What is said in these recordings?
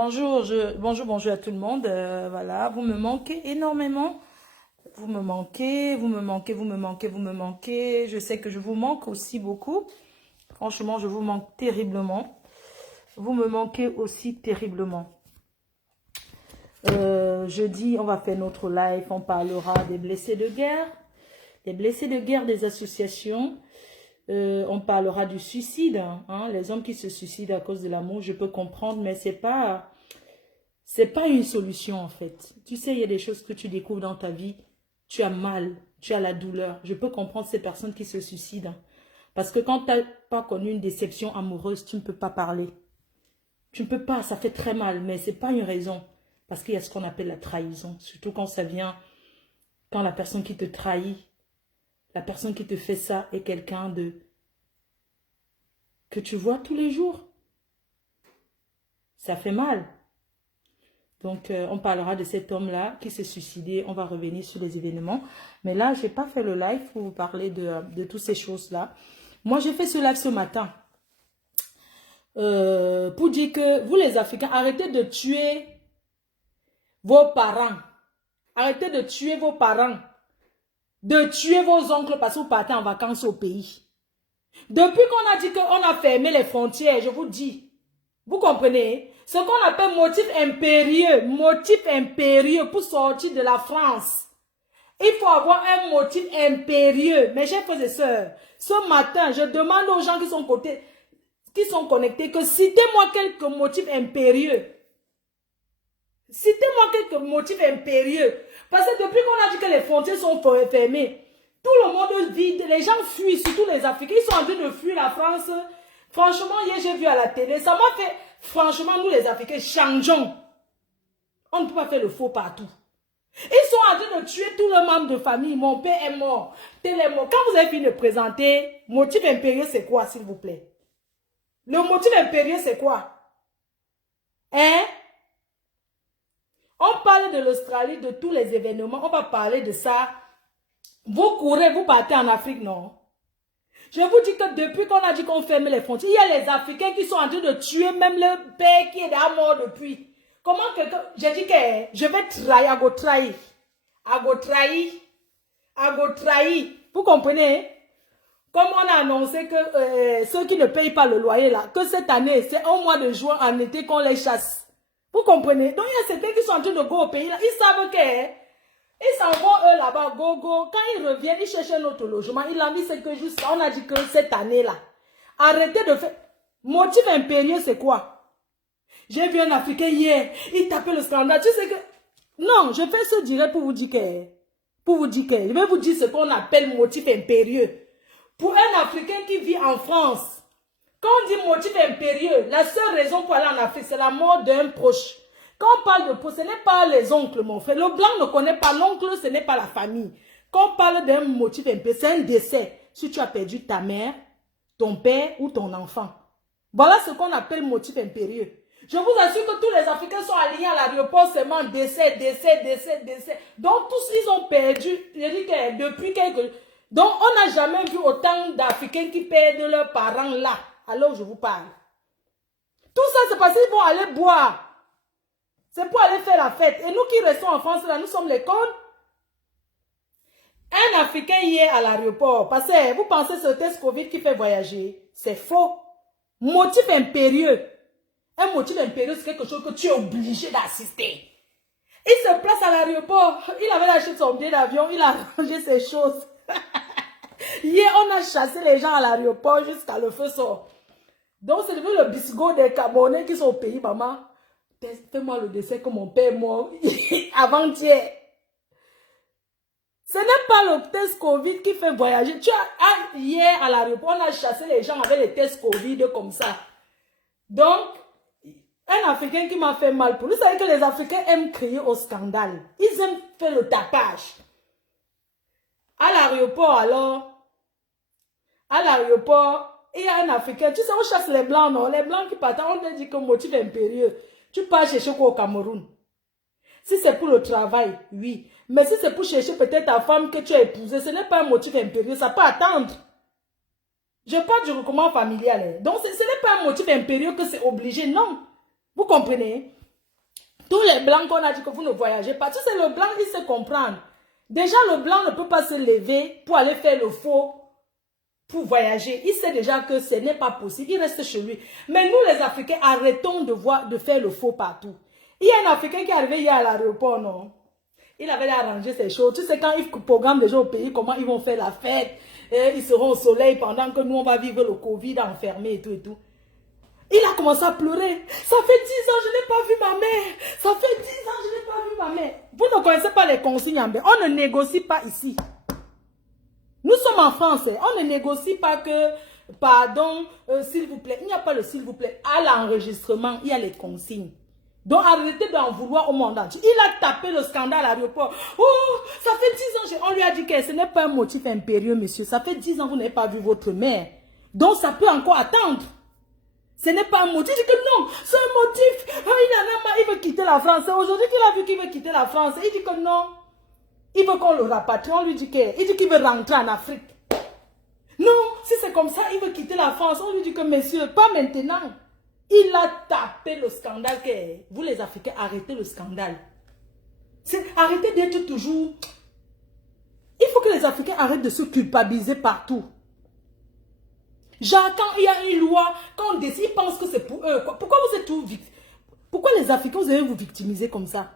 Bonjour, bonjour à tout le monde. Voilà, vous me manquez énormément. Vous me manquez, vous me manquez, vous me manquez, vous me manquez. Je sais que je vous manque aussi beaucoup. Franchement, je vous manque terriblement. Vous me manquez aussi terriblement. Jeudi, on va faire notre live. On parlera des blessés de guerre, des associations. On parlera du suicide, hein, les hommes qui se suicident à cause de l'amour. Je peux comprendre, mais c'est pas une solution en fait. Tu sais, il y a des choses que tu découvres dans ta vie. Tu as mal, tu as la douleur. Je peux comprendre ces personnes qui se suicident. Parce que quand tu n'as pas connu une déception amoureuse, tu ne peux pas parler. Tu ne peux pas, ça fait très mal, mais ce n'est pas une raison. Parce qu'il y a ce qu'on appelle la trahison. Surtout quand ça vient, quand la personne qui te trahit, la personne qui te fait ça est quelqu'un que tu vois tous les jours. Ça fait mal. Donc, on parlera de cet homme-là qui s'est suicidé. On va revenir sur les événements. Mais là, je n'ai pas fait le live pour vous parler de toutes ces choses-là. Moi, j'ai fait ce live ce matin. Pour dire que vous, les Africains, arrêtez de tuer vos parents. Arrêtez de tuer vos parents. De tuer vos oncles parce que vous partez en vacances au pays. Depuis qu'on a dit qu'on a fermé les frontières, je vous dis, vous comprenez? Ce qu'on appelle motif impérieux pour sortir de la France. Il faut avoir un motif impérieux. Mes chers frères et sœurs, ce matin, je demande aux gens qui sont connectés que citez-moi quelques motifs impérieux. Citez-moi quelques motifs impérieux. Parce que depuis qu'on a dit que les frontières sont fermées, tout le monde vide, les gens fuient, surtout les Africains, ils sont en train de fuir la France. Franchement, hier j'ai vu à la télé, ça m'a fait, franchement, nous les Africains, changeons. On ne peut pas faire le faux partout. Ils sont en train de tuer tous les membres de famille. Mon père est mort, tel est mort. Quand vous avez fini de présenter, motif impérieux, c'est quoi, s'il vous plaît? Le motif impérieux, c'est quoi? Hein? On parle de l'Australie, de tous les événements, on va parler de ça. Vous courez, vous partez en Afrique, non? Je vous dis que depuis qu'on a dit qu'on ferme les frontières, il y a les Africains qui sont en train de tuer même le père qui est déjà mort depuis. Comment quelqu'un... J'ai dit que je vais trahir, à go trahir. Vous comprenez? Comme on a annoncé que ceux qui ne payent pas le loyer là, que cette année, c'est au mois de juin, en été qu'on les chasse. Vous comprenez? Donc il y a certains qui sont en train de go au pays là, ils savent que... Ils s'en vont eux là-bas, go. Quand ils reviennent, ils cherchent un autre logement. Il a mis ce que juste, on a dit que cette année-là, arrêtez de faire... Motif impérieux, c'est quoi? J'ai vu un Africain hier, il tapait le scandale. Tu sais que... Non, je fais ce direct pour vous dire que... je vais vous dire ce qu'on appelle motif impérieux. Pour un Africain qui vit en France, quand on dit motif impérieux, la seule raison pour aller en Afrique, c'est la mort d'un proche. Quand on parle de peau, ce n'est pas les oncles, mon frère. Le blanc ne connaît pas l'oncle, ce n'est pas la famille. Quand on parle d'un motif impérieux, c'est un décès. Si tu as perdu ta mère, ton père ou ton enfant. Voilà ce qu'on appelle motif impérieux. Je vous assure que tous les Africains sont alignés à l'aéroport seulement décès. Donc tous, ils ont perdu, je dis que depuis quelques... Donc on n'a jamais vu autant d'Africains qui perdent leurs parents là, alors je vous parle. Tout ça, c'est parce qu'ils vont aller boire. C'est pour aller faire la fête. Et nous qui restons en France, là, nous sommes les cons. Un Africain hier à l'aéroport, parce que vous pensez que c'est le test Covid qui fait voyager. C'est faux. Motif impérieux. Un motif impérieux, c'est quelque chose que tu es obligé d'assister. Il se place à l'aéroport. Il avait acheté son billet d'avion. Il a rangé ses choses. Hier, on a chassé les gens à l'aéroport jusqu'à le feu sort. Donc, c'est devenu le bissigo des Camerounais qui sont au pays, maman. Fais-moi le décès que mon père est mort avant-hier. Ce n'est pas le test Covid qui fait voyager. Hier à l'aéroport, on a chassé les gens avec les tests Covid comme ça. Donc, un Africain qui m'a fait mal pour lui. Vous savez que les Africains aiment crier au scandale. Ils aiment faire le tapage. À l'aéroport, alors, il y a un Africain. Tu sais, on chasse les Blancs, non? Les Blancs qui partent, on te dit que motif impérieux. Tu pars chercher quoi au Cameroun? Si c'est pour le travail, oui. Mais si c'est pour chercher peut-être ta femme que tu as épousée, ce n'est pas un motif impérieux, ça peut attendre. Je parle du recommandement familial. Donc, ce n'est pas un motif impérieux que c'est obligé, non. Vous comprenez? Tous les blancs qu'on a dit que vous ne voyagez pas, tu sais, le blanc, il sait comprendre. Déjà, le blanc ne peut pas se lever pour aller faire le faux, pour voyager. Il sait déjà que ce n'est pas possible. Il reste chez lui. Mais nous, les Africains, arrêtons de faire le faux partout. Il y a un Africain qui est arrivé hier à l'aéroport, non? Il avait arrangé ses choses. Tu sais, quand ils programment les gens au pays, comment ils vont faire la fête. Ils seront au soleil pendant que nous, on va vivre le Covid enfermé et tout et tout. Il a commencé à pleurer. Ça fait 10 ans, je n'ai pas vu ma mère. Ça fait 10 ans, je n'ai pas vu ma mère. Vous ne connaissez pas les consignes, on ne négocie pas ici. Nous sommes en France. On ne négocie pas que, pardon, s'il vous plaît. Il n'y a pas le s'il vous plaît. À l'enregistrement, il y a les consignes. Donc arrêtez d'en vouloir au monde entier. Il a tapé le scandale à l'aéroport. Oh, ça fait 10 ans. On lui a dit que ce n'est pas un motif impérieux, monsieur. Ça fait 10 ans que vous n'avez pas vu votre mère. Donc ça peut encore attendre. Ce n'est pas un motif. Il dit que non, c'est un motif. Oh, il en a marre, il veut quitter la France. Aujourd'hui qu'il a vu qu'il veut quitter la France, il dit que non. Il veut qu'on le rapatrie. On lui dit qu'il veut rentrer en Afrique. Non, si c'est comme ça, il veut quitter la France. On lui dit que monsieur, pas maintenant. Il a tapé le scandale. Que vous les Africains, arrêtez le scandale. Arrêtez d'être toujours... Il faut que les Africains arrêtent de se culpabiliser partout. Genre, quand il y a une loi, quand on décide, ils pensent que c'est pour eux. Pourquoi vous êtes tout victime? Pourquoi les Africains, vous allez vous victimiser comme ça?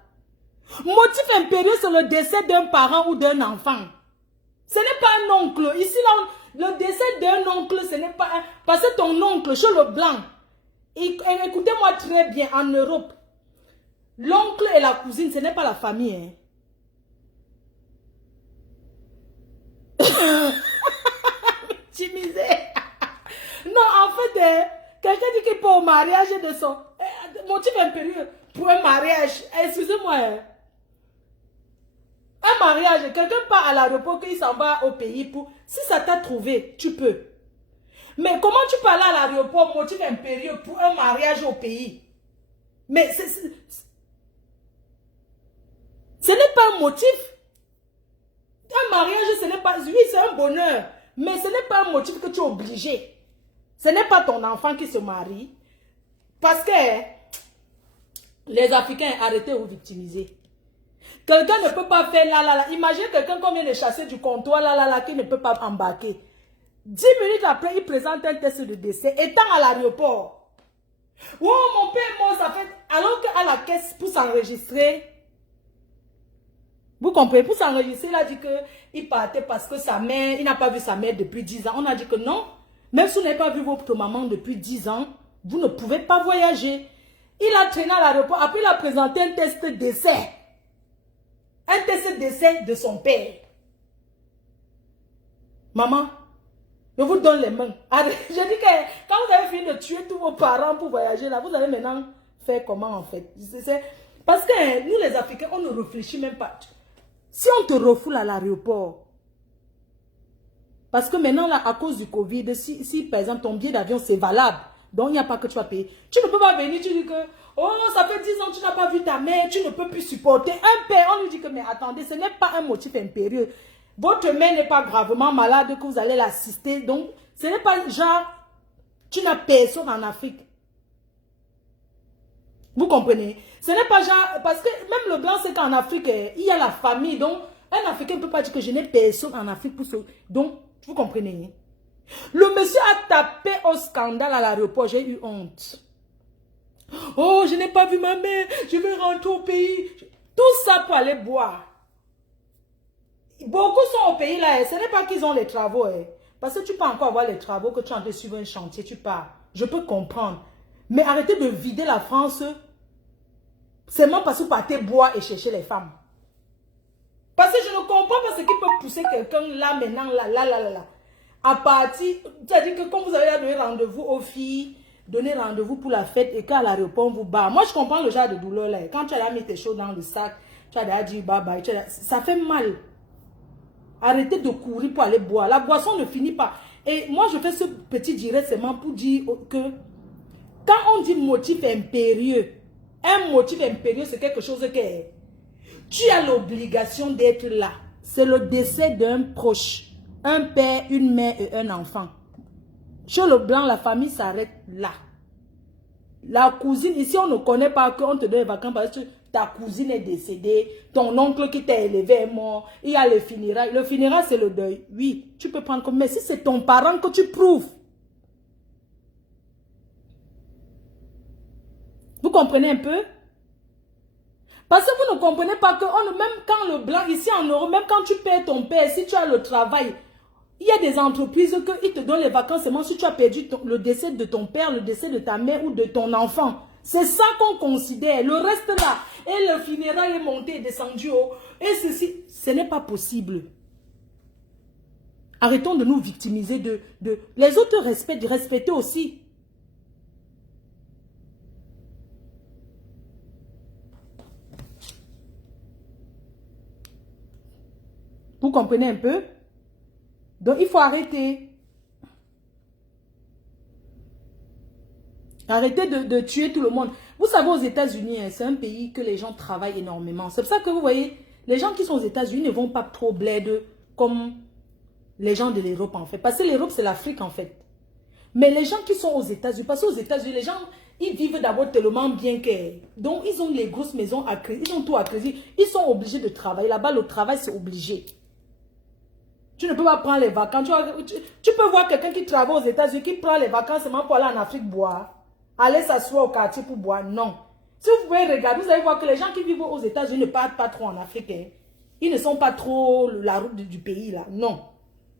Motif impérieux, c'est le décès d'un parent ou d'un enfant. Ce n'est pas un oncle. Ici, là, le décès d'un oncle, ce n'est pas un... Parce que ton oncle, chez le blanc, écoutez-moi très bien, en Europe, l'oncle et la cousine, ce n'est pas la famille. Hein. Victimisé. Non, en fait, quelqu'un dit qu'il peut au mariage de son... motif impérieux pour un mariage. Excusez-moi. Un mariage, quelqu'un part à l'aéroport, qu'il s'en va au pays pour... Si ça t'a trouvé, tu peux. Mais comment tu peux aller à l'aéroport, motif impérieux pour un mariage au pays? Mais ce n'est pas un motif. Un mariage, ce n'est pas... Oui, c'est un bonheur. Mais ce n'est pas un motif que tu es obligé. Ce n'est pas ton enfant qui se marie. Parce que les Africains, arrêtez de vous victimiser. Quelqu'un ne peut pas faire là. Imagine quelqu'un qu'on vient de chasser du comptoir là, qui ne peut pas embarquer. 10 minutes après, il présente un test de décès, étant à l'aéroport. Oh, mon père, moi, ça fait... Alors qu'à la caisse, pour s'enregistrer, vous comprenez, pour s'enregistrer, il a dit qu'il partait parce que sa mère, il n'a pas vu sa mère depuis 10 ans. On a dit que non, même si vous n'avez pas vu votre maman depuis 10 ans, vous ne pouvez pas voyager. Il a traîné à l'aéroport, après il a présenté un test décès. Un test décès de son père. Maman, je vous donne les mains. Je dis que quand vous avez fini de tuer tous vos parents pour voyager là, vous allez maintenant faire comment en fait? Parce que nous les Africains, on ne réfléchit même pas. Si on te refoule à l'aéroport, parce que maintenant là, à cause du Covid, si par exemple ton billet d'avion c'est valable, donc il n'y a pas que tu vas payer. Tu ne peux pas venir, tu dis que, oh ça fait 10 ans que tu n'as pas vu ta mère, tu ne peux plus supporter. Un père, on lui dit que, mais attendez, ce n'est pas un motif impérieux. Votre mère n'est pas gravement malade, que vous allez l'assister. Donc, ce n'est pas genre, tu n'as personne en Afrique. Vous comprenez? Ce n'est pas genre, parce que même le blanc, c'est qu'en Afrique, il y a la famille. Donc, un Africain ne peut pas dire que je n'ai personne en Afrique pour ce... Donc, vous comprenez? Le monsieur a tapé au scandale à l'aéroport, j'ai eu honte. Oh, je n'ai pas vu ma mère, je vais rentrer au pays. Tout ça pour aller boire. Beaucoup sont au pays là, ce n'est pas qu'ils ont les travaux. Parce que tu peux encore avoir les travaux, que tu es en train de suivre un chantier, tu pars. Je peux comprendre. Mais arrêtez de vider la France seulement parce que vous partez boire et chercher les femmes. Parce que je ne comprends pas ce qui peut pousser quelqu'un là maintenant, là. À partir, c'est-à-dire que quand vous avez donné rendez-vous aux filles, donner rendez-vous pour la fête et qu'à l'aéroport on vous bat. Moi je comprends le genre de douleur là. Quand tu as mis tes choses dans le sac, tu as déjà dit bye bye, ça fait mal. Arrêtez de courir pour aller boire. La boisson ne finit pas. Et moi je fais ce petit direct seulement pour dire que quand on dit motif impérieux, un motif impérieux c'est quelque chose que tu as l'obligation d'être là. C'est le décès d'un proche. Un père, une mère et un enfant. Chez le blanc, la famille s'arrête là. La cousine, ici on ne connaît pas qu'on te donne les vacances parce que ta cousine est décédée, ton oncle qui t'a élevé est mort, il y a le funérailles. Le funérailles, c'est le deuil. Oui, tu peux prendre comme... Mais si c'est ton parent que tu prouves. Vous comprenez un peu? Parce que vous ne comprenez pas que même quand le blanc, ici en Europe, même quand tu payes ton père, si tu as le travail, il y a des entreprises qui te donnent les vacances seulement si tu as perdu le décès de ton père, le décès de ta mère ou de ton enfant. C'est ça qu'on considère. Le reste là, et le funérail est monté et descendu haut. Et ceci, ce n'est pas possible. Arrêtons de nous victimiser les autres respectent, respectez aussi. Vous comprenez un peu? Donc, il faut arrêter. Arrêtez de tuer tout le monde. Vous savez, aux États-Unis, c'est un pays que les gens travaillent énormément. C'est pour ça que vous voyez, les gens qui sont aux États-Unis ne vont pas trop bled comme les gens de l'Europe, en fait. Parce que l'Europe, c'est l'Afrique, en fait. Mais les gens qui sont aux États-Unis, parce qu'aux États-Unis, les gens, ils vivent d'abord tellement bien que... Donc, ils ont les grosses maisons à crédit, ils ont tout à crédit. Ils sont obligés de travailler. Là-bas, le travail, c'est obligé. Tu ne peux pas prendre les vacances. Tu peux voir quelqu'un qui travaille aux États-Unis, qui prend les vacances seulement pour aller en Afrique boire. Aller s'asseoir au quartier pour boire. Non. Si vous pouvez regarder, vous allez voir que les gens qui vivent aux États-Unis ne partent pas trop en Afrique. Hein. Ils ne sont pas trop la route du pays là. Non.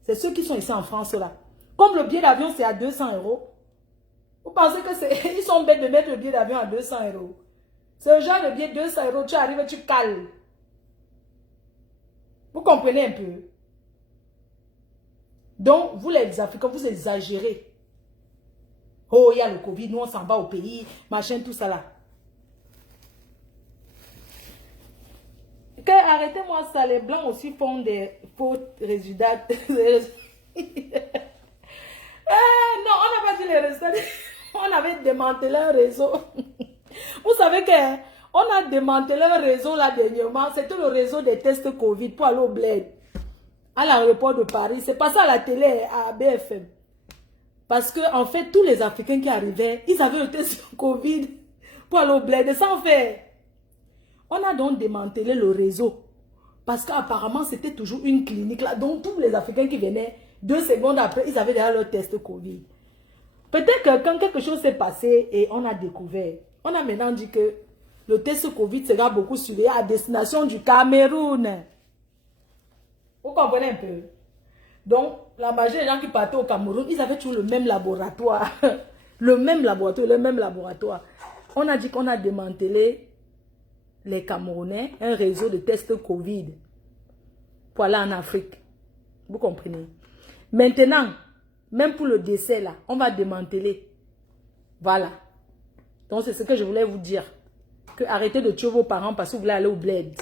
C'est ceux qui sont ici en France là. Comme le billet d'avion c'est à 200 €. Vous pensez que c'est... Ils sont bêtes de mettre le billet d'avion à 200 €. Ce genre de billet 200 €, tu arrives et tu cales. Vous comprenez un peu? Donc, vous les Africains, vous exagérez. Oh, il y a le Covid, nous on s'en va au pays, machin, tout ça là. Arrêtez-moi ça, les Blancs aussi font des faux résultats. Non, on n'a pas dit les résultats. On avait démantelé un réseau. Vous savez qu'on a démantelé un réseau là dernièrement. C'était le réseau des tests Covid pour aller au bled. À l'aéroport de Paris. C'est passé à la télé, à BFM. Parce que, en fait, tous les Africains qui arrivaient, ils avaient le test Covid pour aller au bled. Et sans faire. On a donc démantelé le réseau. Parce qu'apparemment, c'était toujours une clinique là. Donc, tous les Africains qui venaient, 2 secondes après, ils avaient déjà leur test Covid. Peut-être que quand quelque chose s'est passé et on a découvert, on a maintenant dit que le test Covid sera beaucoup suivi à destination du Cameroun. Vous comprenez un peu? Donc, la majorité des gens qui partaient au Cameroun, ils avaient toujours le même laboratoire. Le même laboratoire. On a dit qu'on a démantelé les Camerounais, un réseau de tests Covid pour aller en Afrique. Vous comprenez? Maintenant, même pour le décès, là, on va démanteler. Voilà. Donc, c'est ce que je voulais vous dire. Que arrêtez de tuer vos parents parce que vous voulez aller au bled.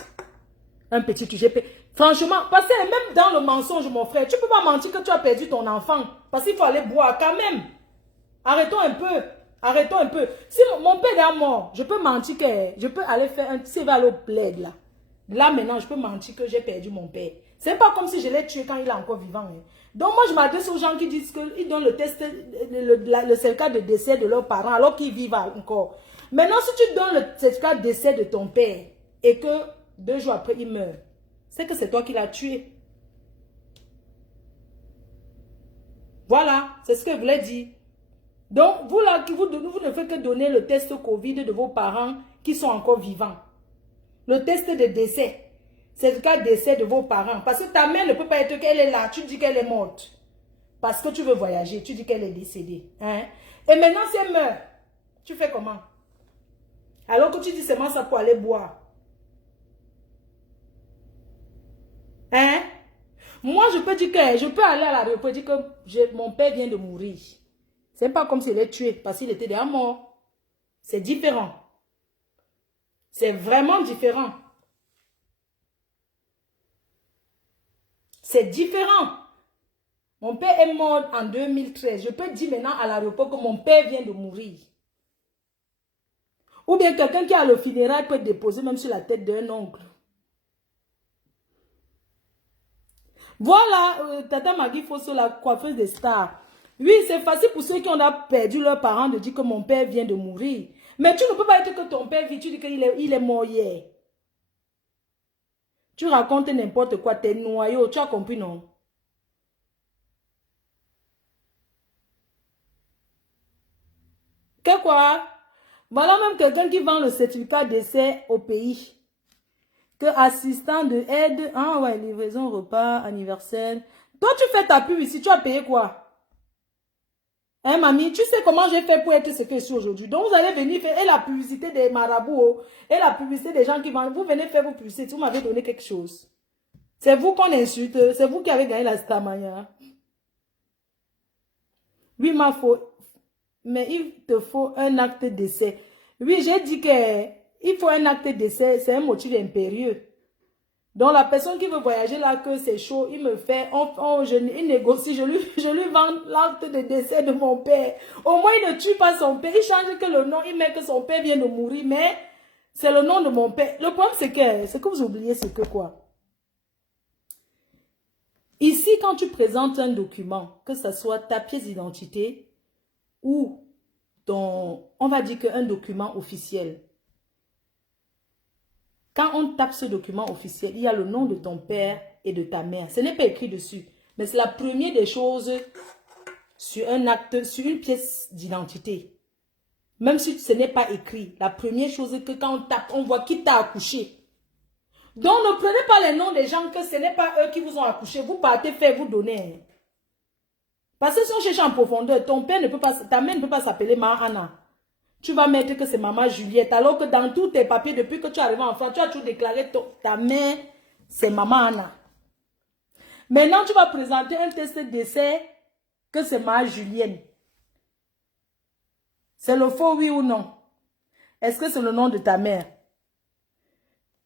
Un petit touché. Franchement, parce que même dans le mensonge, mon frère, tu ne peux pas mentir que tu as perdu ton enfant. Parce qu'il faut aller boire quand même. Arrêtons un peu. Arrêtons un peu. Si mon père est mort, je peux mentir que je peux aller faire un... Si va aller au bled, là. Là, maintenant, je peux mentir que j'ai perdu mon père. C'est pas comme si je l'ai tué quand il est encore vivant. Hein. Donc, moi, je m'adresse aux gens qui disent qu'ils donnent le test, le certificat de décès de leurs parents alors qu'ils vivent encore. Maintenant, si tu donnes le certificat de décès de ton père et que 2 jours après, il meurt, c'est que c'est toi qui l'as tué. Voilà, c'est ce que je voulais dire. Donc, vous là, vous ne faites que donner le test Covid de vos parents qui sont encore vivants. Le test de décès. C'est le cas de décès de vos parents. Parce que ta mère ne peut pas être qu'elle est là. Tu dis qu'elle est morte. Parce que tu veux voyager. Tu dis qu'elle est décédée. Hein? Et maintenant, si elle meurt, tu fais comment? Alors que tu dis seulement ça pour aller boire. Hein? Moi, je peux dire que je peux aller à l'aéroport et dire que mon père vient de mourir. C'est pas comme s'il est tué parce qu'il était déjà mort. C'est différent. C'est vraiment différent. C'est différent. Mon père est mort en 2013. Je peux dire maintenant à l'aéroport que mon père vient de mourir. Ou bien quelqu'un qui a le funérail peut déposer même sur la tête d'un oncle. Voilà, Tata Magui Fosso, la coiffeuse des stars. Oui, c'est facile pour ceux qui ont perdu leurs parents de dire que mon père vient de mourir. Mais tu ne peux pas être que ton père vit, tu dis qu'il est mort hier. Tu racontes n'importe quoi, t'es noyau, tu as compris, non? Que quoi? Voilà même quelqu'un qui vend le certificat d'essai au pays. Que assistant de aide, ah ouais, livraison, repas, anniversaire. Toi, tu fais ta pub ici, tu as payé quoi? Hein, mamie, tu sais comment j'ai fait pour être ce que je suis aujourd'hui. Donc, vous allez venir faire et la publicité des marabouts, oh, et la publicité des gens qui vendent. Vous venez faire vos publicités, vous m'avez donné quelque chose. C'est vous qu'on insulte, c'est vous qui avez gagné la Starmania. Oui, ma faute. Mais il te faut un acte d'essai. Oui, j'ai dit qu'il faut un acte d'essai, c'est un motif impérieux. Donc la personne qui veut voyager là, que c'est chaud, il me fait, il négocie, je lui vends l'acte de décès de mon père. Au moins il ne tue pas son père, il change que le nom, il met que son père vient de mourir, mais c'est le nom de mon père. Le problème c'est que vous oubliez, c'est que quoi? Ici, quand tu présentes un document, que ce soit ta pièce d'identité ou on va dire qu'un document officiel, quand on tape ce document officiel, il y a le nom de ton père et de ta mère. Ce n'est pas écrit dessus, mais c'est la première des choses sur un acte, sur une pièce d'identité. Même si ce n'est pas écrit, la première chose que quand on tape, on voit qui t'a accouché. Donc ne prenez pas les noms des gens que ce n'est pas eux qui vous ont accouché. Vous partez faire, vous donner. Parce que si on cherche en profondeur, ton père ne peut pas, ta mère ne peut pas s'appeler Maman Anna. Tu vas mettre que c'est maman Juliette, alors que dans tous tes papiers, depuis que tu es arrivé en France, tu as toujours déclaré ta mère, c'est maman Anna. Maintenant, tu vas présenter un test d'essai que c'est maman Julienne. C'est le faux, oui ou non? Est-ce que c'est le nom de ta mère?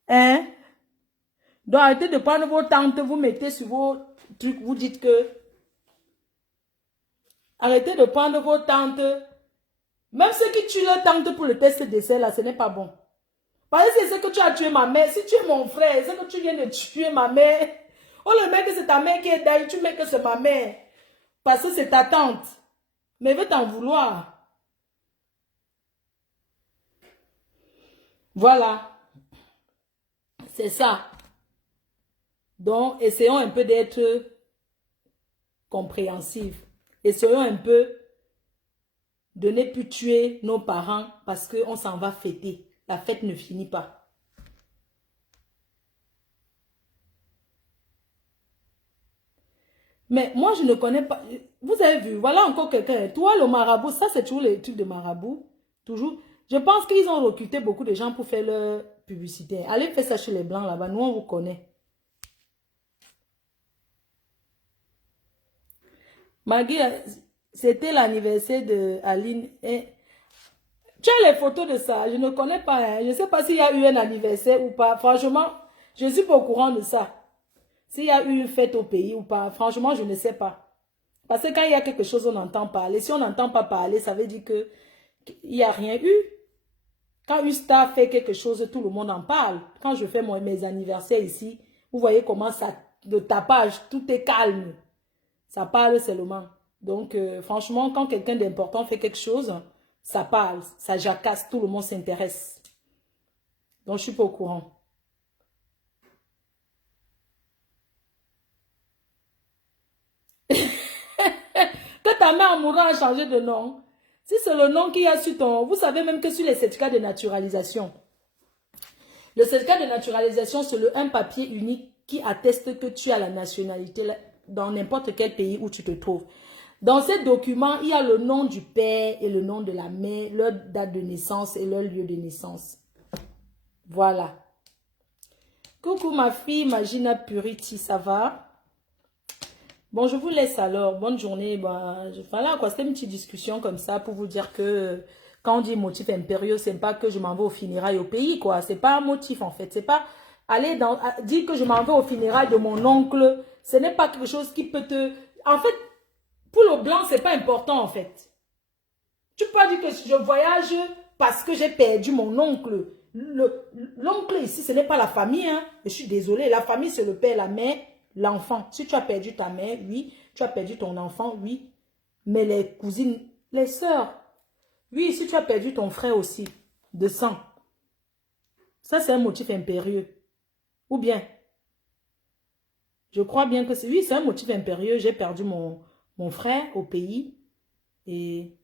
Hein? Donc, arrêtez de prendre vos tantes, vous mettez sur vos trucs, vous dites que... Arrêtez de prendre vos tantes. Même ceux qui tuent leur tante pour le test d'essai, là, ce n'est pas bon. Parce que c'est ce que tu as tué ma mère. Si tu es mon frère, c'est que tu viens de tuer ma mère. Oh, le mec que c'est ta mère qui est d'ailleurs, tu mets que c'est ma mère. Parce que c'est ta tante. Mais elle veut t'en vouloir. Voilà. C'est ça. Donc, essayons un peu d'être compréhensifs. Essayons un peu de ne plus tuer nos parents parce qu'on s'en va fêter. La fête ne finit pas. Mais moi, je ne connais pas. Vous avez vu, voilà encore quelqu'un. Toi, le marabout, ça, c'est toujours les trucs de marabout. Toujours. Je pense qu'ils ont recruté beaucoup de gens pour faire leur publicité. Allez faire ça chez les Blancs là-bas. Nous, on vous connaît. Maggie, c'était l'anniversaire de Aline. Tu as les photos de ça. Je ne connais pas. Hein. Je ne sais pas s'il y a eu un anniversaire ou pas. Franchement, je ne suis pas au courant de ça. S'il y a eu une fête au pays ou pas, franchement, je ne sais pas. Parce que quand il y a quelque chose, on entend parler. Si on n'entend pas parler, ça veut dire qu'il n'y a rien eu. Quand une star fait quelque chose, tout le monde en parle. Quand je fais mes anniversaires ici, vous voyez comment ça, le tapage, tout est calme. Ça parle seulement. Donc, franchement, quand quelqu'un d'important fait quelque chose, ça parle, ça jacasse, tout le monde s'intéresse. Donc, je ne suis pas au courant. Que ta mère mourra a changé de nom. Si c'est le nom qu'il y a sur ton... Vous savez même que sur les certificats de naturalisation, le certificat de naturalisation, c'est un papier unique qui atteste que tu as la nationalité dans n'importe quel pays où tu te trouves. Dans ces documents, il y a le nom du père et le nom de la mère, leur date de naissance et leur lieu de naissance. Voilà. Coucou ma fille, Magina Purity, ça va? Bon, je vous laisse alors. Bonne journée. Bah, voilà quoi, c'était une petite discussion comme ça pour vous dire que quand on dit motif impérieux, c'est pas que je m'en vais au funérailles au pays, quoi. C'est pas un motif en fait. C'est pas aller dire que je m'en vais au funérailles de mon oncle. Ce n'est pas quelque chose qui peut te... En fait, pour le blanc, c'est pas important en fait. Tu peux pas dire que je voyage parce que j'ai perdu mon oncle. L'oncle ici, ce n'est pas la famille. Hein. Je suis désolée. La famille, c'est le père, la mère, l'enfant. Si tu as perdu ta mère, oui. Tu as perdu ton enfant, oui. Mais les cousines, les sœurs, oui. Si tu as perdu ton frère aussi. de sang. Ça, c'est un motif impérieux. Ou bien, je crois bien que c'est... Oui, c'est un motif impérieux. J'ai perdu mon frère au pays. Et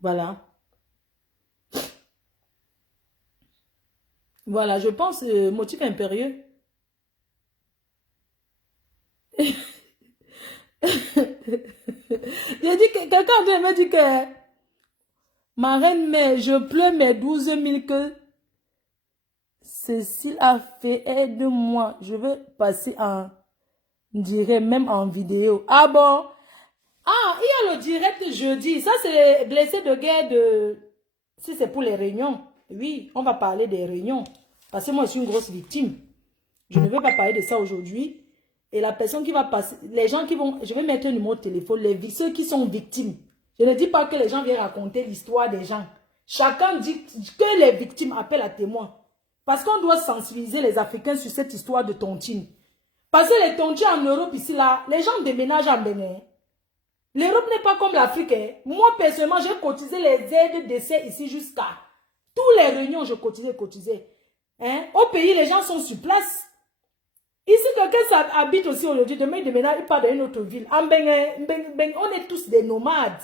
voilà. Voilà, je pense motif impérieux. J'ai dit que quelqu'un me dit que ma reine, mais je pleure mes 12 000 que Cécile a fait. Aide-moi. Je veux passer en direct, même en vidéo. Ah bon? Ah, il y a le direct jeudi. Ça, c'est les blessés de guerre de... Si c'est pour les réunions. Oui, on va parler des réunions. Parce que moi, je suis une grosse victime. Je ne veux pas parler de ça aujourd'hui. Et la personne qui va passer... Les gens qui vont... Je vais mettre un numéro de téléphone. Ceux qui sont victimes. Je ne dis pas que les gens viennent raconter l'histoire des gens. Chacun dit que les victimes appellent à témoins. Parce qu'on doit sensibiliser les Africains sur cette histoire de tontine. Parce que les tontines en Europe, ici, là, les gens déménagent en Bénin. L'Europe n'est pas comme l'Afrique. Hein. Moi, personnellement, j'ai cotisé les aides d'essai ici jusqu'à... Tous les réunions, je cotisais. Hein? Au pays, les gens sont sur place. Ici, quelqu'un habite aussi aujourd'hui. Demain, il déménage, il part dans une autre ville. En Ben, on est tous des nomades.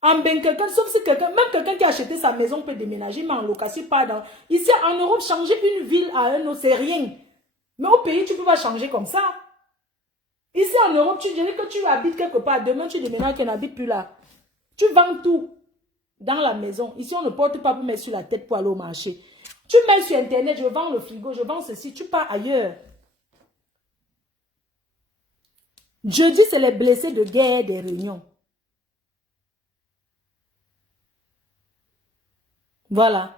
En Ben, quelqu'un, sauf si quelqu'un, même quelqu'un qui a acheté sa maison peut déménager, mais en location, pas dans... Ici, en Europe, changer une ville à un autre, c'est rien. Mais au pays, tu ne peux pas changer comme ça. Ici, en Europe, tu dirais que tu habites quelque part. Demain, tu déménages, tu n'habites plus là. Tu vends tout dans la maison. Ici, on ne porte pas pour mettre sur la tête pour aller au marché. Tu mets sur Internet, je vends le frigo, je vends ceci. Tu pars ailleurs. Jeudi, c'est les blessés de guerre des réunions. Voilà.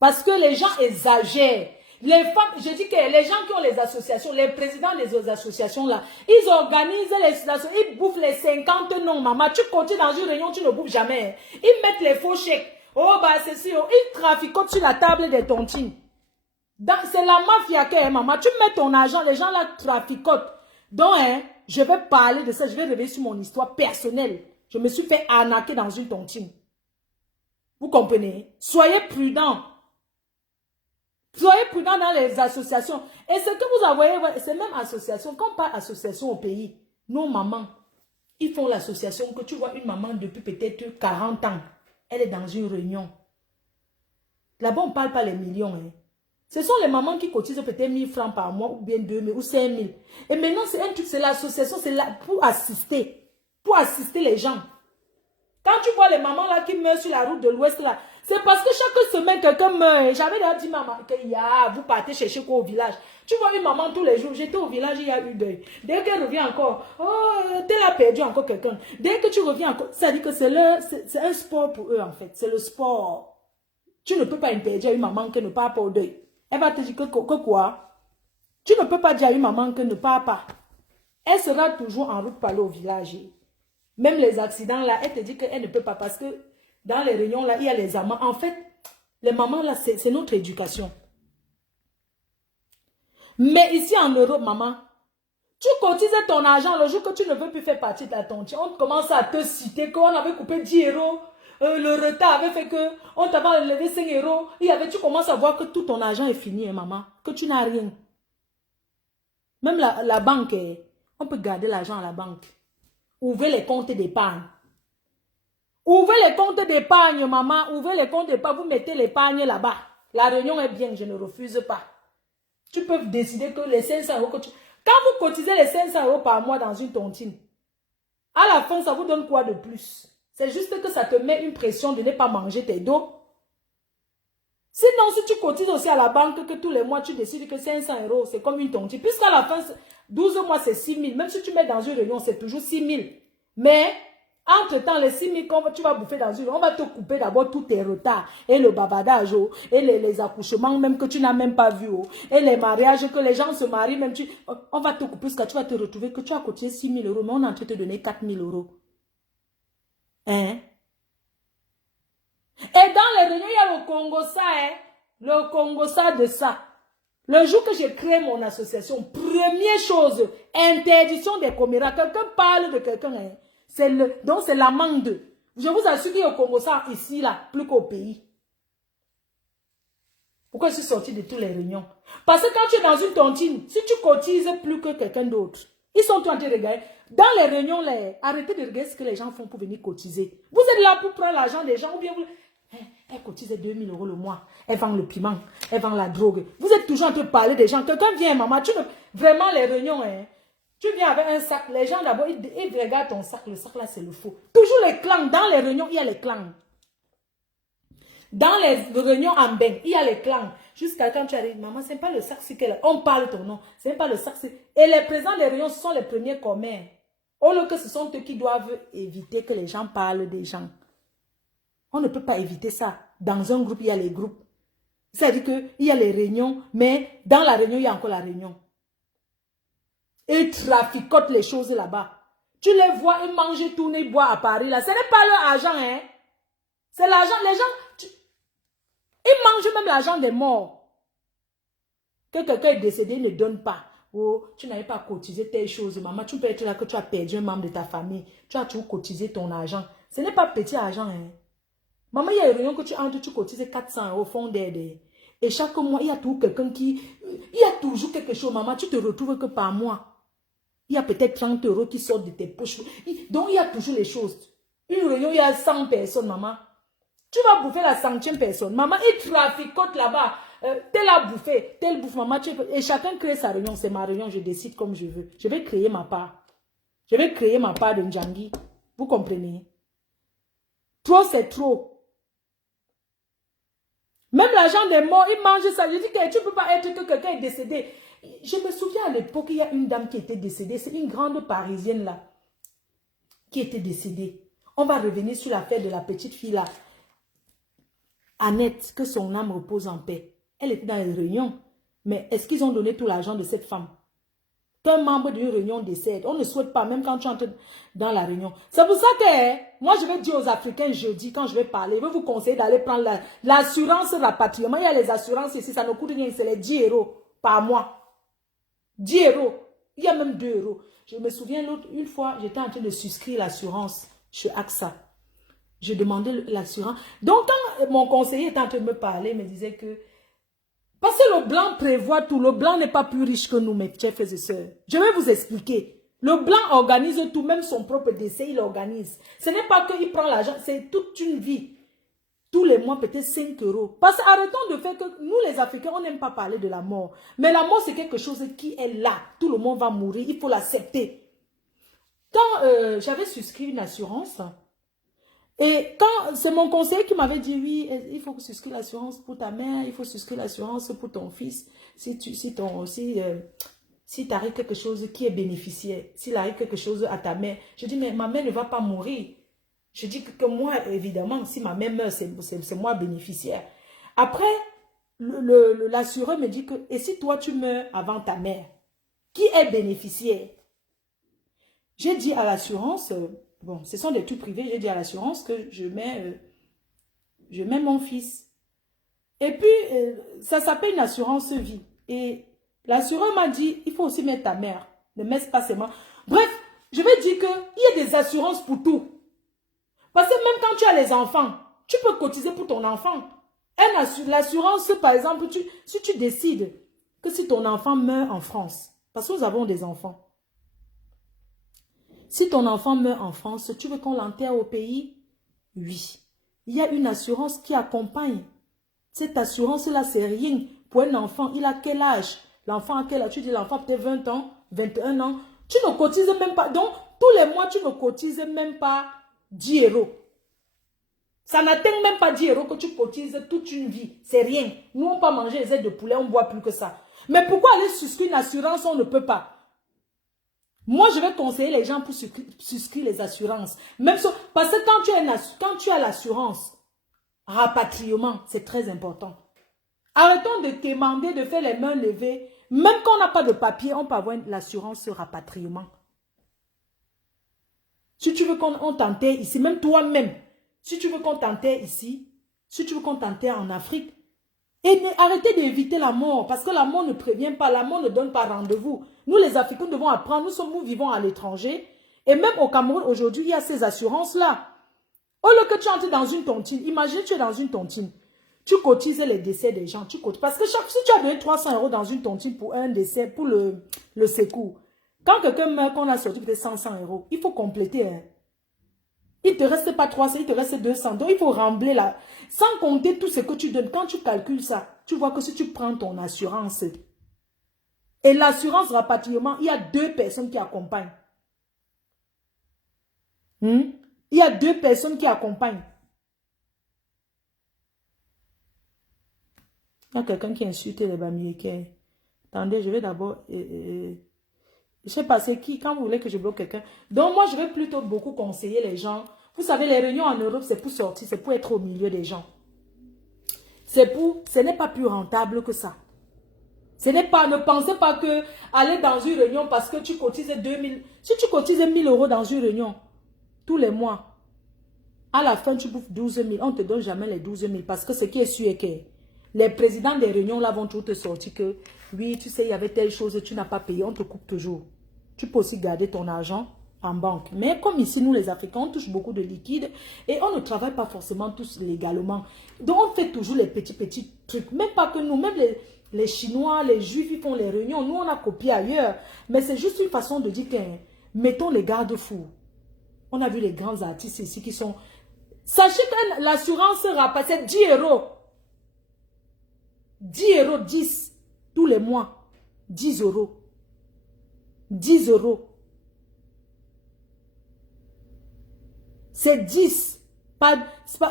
Parce que les gens exagèrent. Les femmes, je dis que les gens qui ont les associations, les présidents des associations là, ils organisent les associations, ils bouffent les 50 noms, maman. Tu continues dans une réunion, tu ne bouffes jamais. Ils mettent les faux chèques. Oh, bah c'est sûr. Ils trafiquent sur la table des tontines. C'est la mafia qui est, maman. Tu mets ton argent, les gens là traficotent. Donc, hein, je vais parler de ça, je vais revenir sur mon histoire personnelle. Je me suis fait arnaquer dans une tontine. Vous comprenez? Soyez prudents. Soyez prudents dans les associations. Et ce que vous envoyez, c'est même association. Quand on parle association au pays, nos mamans, ils font l'association que tu vois une maman depuis peut-être 40 ans. Elle est dans une réunion. Là-bas, on ne parle pas les millions. Hein. Ce sont les mamans qui cotisent peut-être 1000 francs par mois ou bien 2000 ou 5000. Et maintenant, c'est un truc, c'est l'association, c'est là pour assister. Pour assister les gens. Quand tu vois les mamans là qui meurent sur la route de l'Ouest là, c'est parce que chaque semaine quelqu'un meurt. J'avais déjà dit maman que vous partez chercher quoi au village. Tu vois une maman tous les jours. J'étais au village, il y a eu deuil. Dès qu'elle revient encore, oh, t'es là perdu encore quelqu'un. Dès que tu reviens encore, ça dit que c'est un sport pour eux en fait. C'est le sport. Tu ne peux pas interdire à une maman que ne part pas au deuil. Elle va te dire que quoi? Tu ne peux pas dire à une maman que ne part pas. Elle sera toujours en route pour aller au village. Même les accidents là, elle te dit qu'elle ne peut pas parce que dans les réunions là, il y a les amants. En fait, les mamans là, c'est notre éducation. Mais ici en Europe, maman, tu cotises ton argent le jour que tu ne veux plus faire partie de ta tontine. On commence à te citer qu'on avait coupé 10 euros. Le retard avait fait que on t'avait enlevé 5 euros. Tu commences à voir que tout ton argent est fini, hein, maman. Que tu n'as rien. Même la banque, on peut garder l'argent à la banque. Ouvrez les comptes d'épargne. Ouvrez les comptes d'épargne, maman. Ouvrez les comptes d'épargne. Vous mettez l'épargne là-bas. La réunion est bien, je ne refuse pas. Tu peux décider que les 500 euros que tu... Quand vous cotisez les 500 euros par mois dans une tontine, à la fin, ça vous donne quoi de plus? C'est juste que ça te met une pression de ne pas manger tes dos. Sinon, si tu cotises aussi à la banque, que tous les mois, tu décides que 500 euros, c'est comme une tontine. Puisqu'à la fin, 12 mois, c'est 6 000. Même si tu mets dans une réunion, c'est toujours 6 000. Mais, entre-temps, les 6 000 que tu vas bouffer dans une réunion, on va te couper d'abord tous tes retards. Et le bavardage, et les accouchements même que tu n'as même pas vu. Et les mariages, que les gens se marient, même on va te couper parce que tu vas te retrouver que tu as cotisé 6 000 euros, mais on est en train de te donner 4 000 euros. Hein? Et dans les réunions, il y a le Congo-ça, hein? Le Congo-ça de ça. Le jour que j'ai créé mon association, première chose, interdiction des comméras. Quelqu'un parle de quelqu'un, hein? Donc, c'est l'amende. Je vous assure qu'il y a au Congo ça ici, là, plus qu'au pays. Pourquoi je suis sortie de toutes les réunions? Parce que quand tu es dans une tontine, si tu cotises plus que quelqu'un d'autre, ils sont en train de regarder. Dans les réunions, arrêtez de regarder ce que les gens font pour venir cotiser. Vous êtes là pour prendre l'argent des gens ou bien vous... Elle cotise 2000 € le mois. Elle vend le piment. Elle vend la drogue. Vous êtes toujours en train de parler des gens. Quelqu'un vient, maman. Vraiment, les réunions, tu viens avec un sac. Les gens d'abord, ils regardent ton sac. Le sac là, c'est le faux. Toujours les clans. Dans les réunions, il y a les clans. Dans les réunions en bain, il y a les clans. Jusqu'à quand tu arrives, maman, ce n'est pas le sac si qu'elle. On parle ton nom. Ce n'est pas le sac. Et les présidents des réunions sont les premiers communs. Au lieu que ce sont eux qui doivent éviter que les gens parlent des gens. On ne peut pas éviter ça. Dans un groupe, il y a les groupes. C'est-à-dire qu'il y a les réunions, mais dans la réunion, il y a encore la réunion. Ils traficotent les choses là-bas. Tu les vois, ils mangent, tournent, ils boivent à Paris. Là. Ce n'est pas leur argent, hein. C'est l'argent. Les gens, ils mangent même l'argent des morts. Que quelqu'un est décédé, ils ne donne pas. Oh, tu n'avais pas cotisé telle chose. Maman, tu peux être là que tu as perdu un membre de ta famille. Tu as toujours cotisé ton argent. Ce n'est pas petit argent, hein. Maman, il y a une réunion que tu entres, tu cotises 400 € au fond d'aide. Et chaque mois, il y a toujours quelqu'un qui... Il y a toujours quelque chose, maman. Tu te retrouves que par mois. Il y a peut-être 30 € qui sortent de tes poches. Donc, il y a toujours les choses. Une réunion, il y a 100 personnes, maman. Tu vas bouffer la 100e personne. Maman, ils traficotent là-bas. Tel a bouffé, tel bouffe, maman. Et chacun crée sa réunion. C'est ma réunion, je décide comme je veux. Je vais créer ma part. Je vais créer ma part de Ndjangi. Vous comprenez? Trop, c'est trop. Même l'argent des morts, ils mangent ça. Je dis que tu ne peux pas être que quelqu'un est décédé. Je me souviens à l'époque, il y a une dame qui était décédée. C'est une grande parisienne là. Qui était décédée. On va revenir sur l'affaire de la petite fille là. Annette, que son âme repose en paix. Elle était dans une réunion. Mais est-ce qu'ils ont donné tout l'argent de cette femme? Qu'un membre d'une réunion décède. On ne souhaite pas, même quand tu entres dans la réunion. C'est pour ça que moi, je vais dire aux Africains jeudi, quand je vais parler, je vais vous conseiller d'aller prendre l'assurance rapatriement. Il y a les assurances ici, ça ne coûte rien, c'est les 10 € par mois. 10 €. Il y a même 2 €. Je me souviens, une fois, j'étais en train de souscrire l'assurance chez AXA. Je demandais l'assurance. Donc, quand mon conseiller était en train de me parler, il me disait que parce que le blanc prévoit tout. Le blanc n'est pas plus riche que nous, mes chers frères et sœurs. Je vais vous expliquer. Le blanc organise tout, même son propre décès, il organise. Ce n'est pas qu'il prend l'argent, c'est toute une vie. Tous les mois, peut-être 5 €. Parce que arrêtons de faire que nous, les Africains, on n'aime pas parler de la mort. Mais la mort, c'est quelque chose qui est là. Tout le monde va mourir, il faut l'accepter. Quand j'avais souscrit une assurance, et quand c'est mon conseiller qui m'avait dit, oui, il faut souscrire l'assurance pour ta mère, il faut souscrire l'assurance pour ton fils, si t'arrive quelque chose qui est bénéficiaire, s'il arrive quelque chose à ta mère. Je dis, mais ma mère ne va pas mourir. Je dis que moi, évidemment, si ma mère meurt, c'est moi bénéficiaire. Après, l'assureur me dit que, et si toi tu meurs avant ta mère, qui est bénéficiaire? J'ai dit à l'assurance... Bon, ce sont des trucs privés. J'ai dit à l'assurance que je mets mon fils. Et puis, ça s'appelle une assurance vie. Et l'assureur m'a dit, il faut aussi mettre ta mère. Ne mets pas seulement. Bref, je vais dire qu'il y a des assurances pour tout. Parce que même quand tu as les enfants, tu peux cotiser pour ton enfant. L'assurance, par exemple, si tu décides que si ton enfant meurt en France, parce que nous avons des enfants, si ton enfant meurt en France, tu veux qu'on l'enterre au pays? Oui. Il y a une assurance qui accompagne. Cette assurance-là, c'est rien. Pour un enfant, il a quel âge? L'enfant a quel âge? Tu dis l'enfant peut-être 20 ans, 21 ans. Tu ne cotises même pas. Donc, tous les mois, tu ne cotises même pas 10 €. Ça n'atteint même pas 10 € que tu cotises toute une vie. C'est rien. Nous, on ne peut pas manger les ailes de poulet, on ne boit plus que ça. Mais pourquoi aller souscrire une assurance, on ne peut pas? Moi, je vais conseiller les gens pour souscrire les assurances. Même so, parce que quand tu as l'assurance, rapatriement, c'est très important. Arrêtons de demander de faire les mains levées. Même quand on n'a pas de papier, on peut avoir l'assurance rapatriement. Si tu veux qu'on t'enterre ici, même toi-même, si tu veux qu'on t'enterre ici, si tu veux qu'on t'enterre en Afrique, et arrêtez d'éviter la mort, parce que la mort ne prévient pas, la mort ne donne pas rendez-vous. Nous, les Africains, devons apprendre, nous vivons à l'étranger, Et même au Cameroun, aujourd'hui, il y a ces assurances-là. Au lieu que tu entres dans une tontine, imagine tu es dans une tontine. Tu cotises les décès des gens. Tu cotises. Parce que si tu as donné 300 € dans une tontine pour un décès, pour le secours, quand quelqu'un meurt, qu'on a sorti peut-être 100 €, il faut compléter. Hein. Il ne te reste pas 300, il te reste 200. Donc, il faut rembler là. Sans compter tout ce que tu donnes. Quand tu calcules ça, tu vois que si tu prends ton assurance, et l'assurance rapatriement, il y a 2 personnes qui accompagnent. Il y a 2 personnes qui accompagnent. Il y a quelqu'un qui a insulté les Bamileke. Attendez, je vais d'abord... je sais pas, c'est qui, quand vous voulez que je bloque quelqu'un. Donc, moi, je vais plutôt beaucoup conseiller les gens. Vous savez, les réunions en Europe, c'est pour sortir, c'est pour être au milieu des gens. Ce n'est pas plus rentable que ça. Ne pensez pas que aller dans une réunion parce que tu cotises 2000, si tu cotises 1000 € dans une réunion, tous les mois, à la fin, tu bouffes 12 000. On ne te donne jamais les 12 000 parce que ce qui est sûr est que les présidents des réunions là vont toujours te sortir que oui, tu sais, il y avait telle chose, tu n'as pas payé, on te coupe toujours. Tu peux aussi garder ton argent en banque. Mais comme ici, nous les Africains, on touche beaucoup de liquide et on ne travaille pas forcément tous légalement. Donc, on fait toujours les petits trucs. Même pas que nous, même les Chinois, les Juifs, ils font les réunions. Nous, on a copié ailleurs. Mais c'est juste une façon de dire que mettons les garde-fous. On a vu les grands artistes ici qui sont... Sachez que l'assurance rapasse 10 €. 10 €, 10 tous les mois. 10 €. 10 €. C'est 10.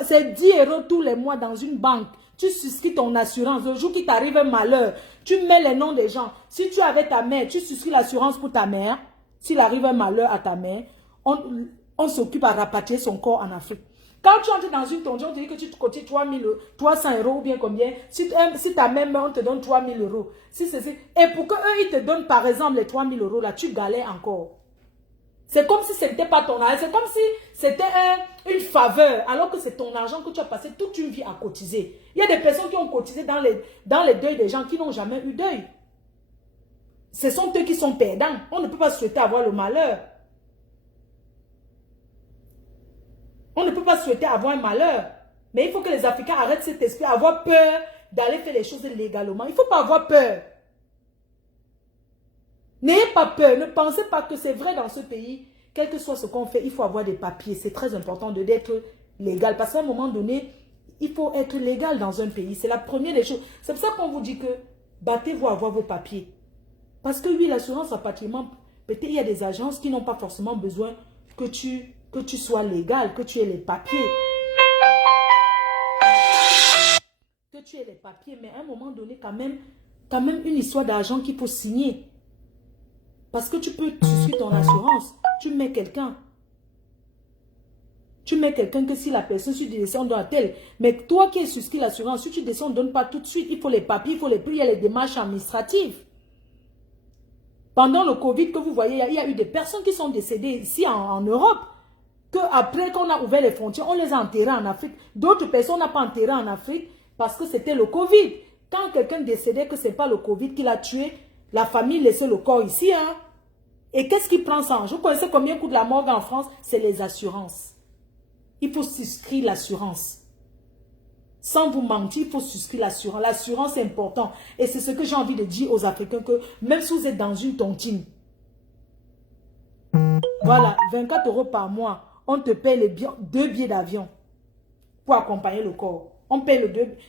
C'est 10 € tous les mois dans une banque. Tu souscris ton assurance. Le jour qu'il t'arrive un malheur, tu mets les noms des gens. Si tu avais ta mère, tu souscris l'assurance pour ta mère. S'il arrive un malheur à ta mère, on s'occupe à rapatrier son corps en Afrique. Quand tu entres dans une tontine, on te dit que tu te cotises 300 € ou bien combien. Si ta mère meurt, on te donne 3000 €. Et pour qu'eux, ils te donnent par exemple les 3000 € là, tu galères encore. C'est comme si ce n'était pas ton argent. C'est comme si c'était une faveur. Alors que c'est ton argent que tu as passé toute une vie à cotiser. Il y a des personnes qui ont cotisé dans les deuils des gens qui n'ont jamais eu deuil. Ce sont eux qui sont perdants. On ne peut pas souhaiter avoir le malheur. On ne peut pas souhaiter avoir un malheur. Mais il faut que les Africains arrêtent cet esprit, avoir peur d'aller faire les choses légalement. Il ne faut pas avoir peur. N'ayez pas peur. Ne pensez pas que c'est vrai dans ce pays. Quel que soit ce qu'on fait, il faut avoir des papiers. C'est très important d'être légal. Parce qu'à un moment donné, il faut être légal dans un pays. C'est la première des choses. C'est pour ça qu'on vous dit que battez-vous à avoir vos papiers. Parce que oui, l'assurance rapatriement, peut-être il y a des agences qui n'ont pas forcément besoin que tu sois légal, que tu aies les papiers. Que tu aies les papiers, mais à un moment donné, quand même une histoire d'argent qu'il faut signer. Parce que tu peux souscrire ton assurance, tu mets quelqu'un. Tu mets quelqu'un que si la personne, si tu descends, on donne à tel. Mais toi qui es souscrit l'assurance, si tu descends, on ne donne pas tout de suite. Il faut les papiers, il faut les prix, il y a les démarches administratives. Pendant le Covid que vous voyez, il y a eu des personnes qui sont décédées ici en Europe. Après qu'on a ouvert les frontières, on les a enterrés en Afrique. D'autres personnes n'ont pas enterré en Afrique parce que c'était le Covid. Quand quelqu'un décédait que ce n'est pas le Covid qui l'a tué, la famille laissait le corps ici. Hein? Et qu'est-ce qui prend ça? Vous connaissez combien coûte la morgue en France? C'est les assurances. Il faut souscrire l'assurance. Sans vous mentir, il faut souscrire l'assurance. L'assurance est important. Et c'est ce que j'ai envie de dire aux Africains, que même si vous êtes dans une tontine, voilà, 24 € par mois, on te paye 2 billets d'avion pour accompagner le corps. On paye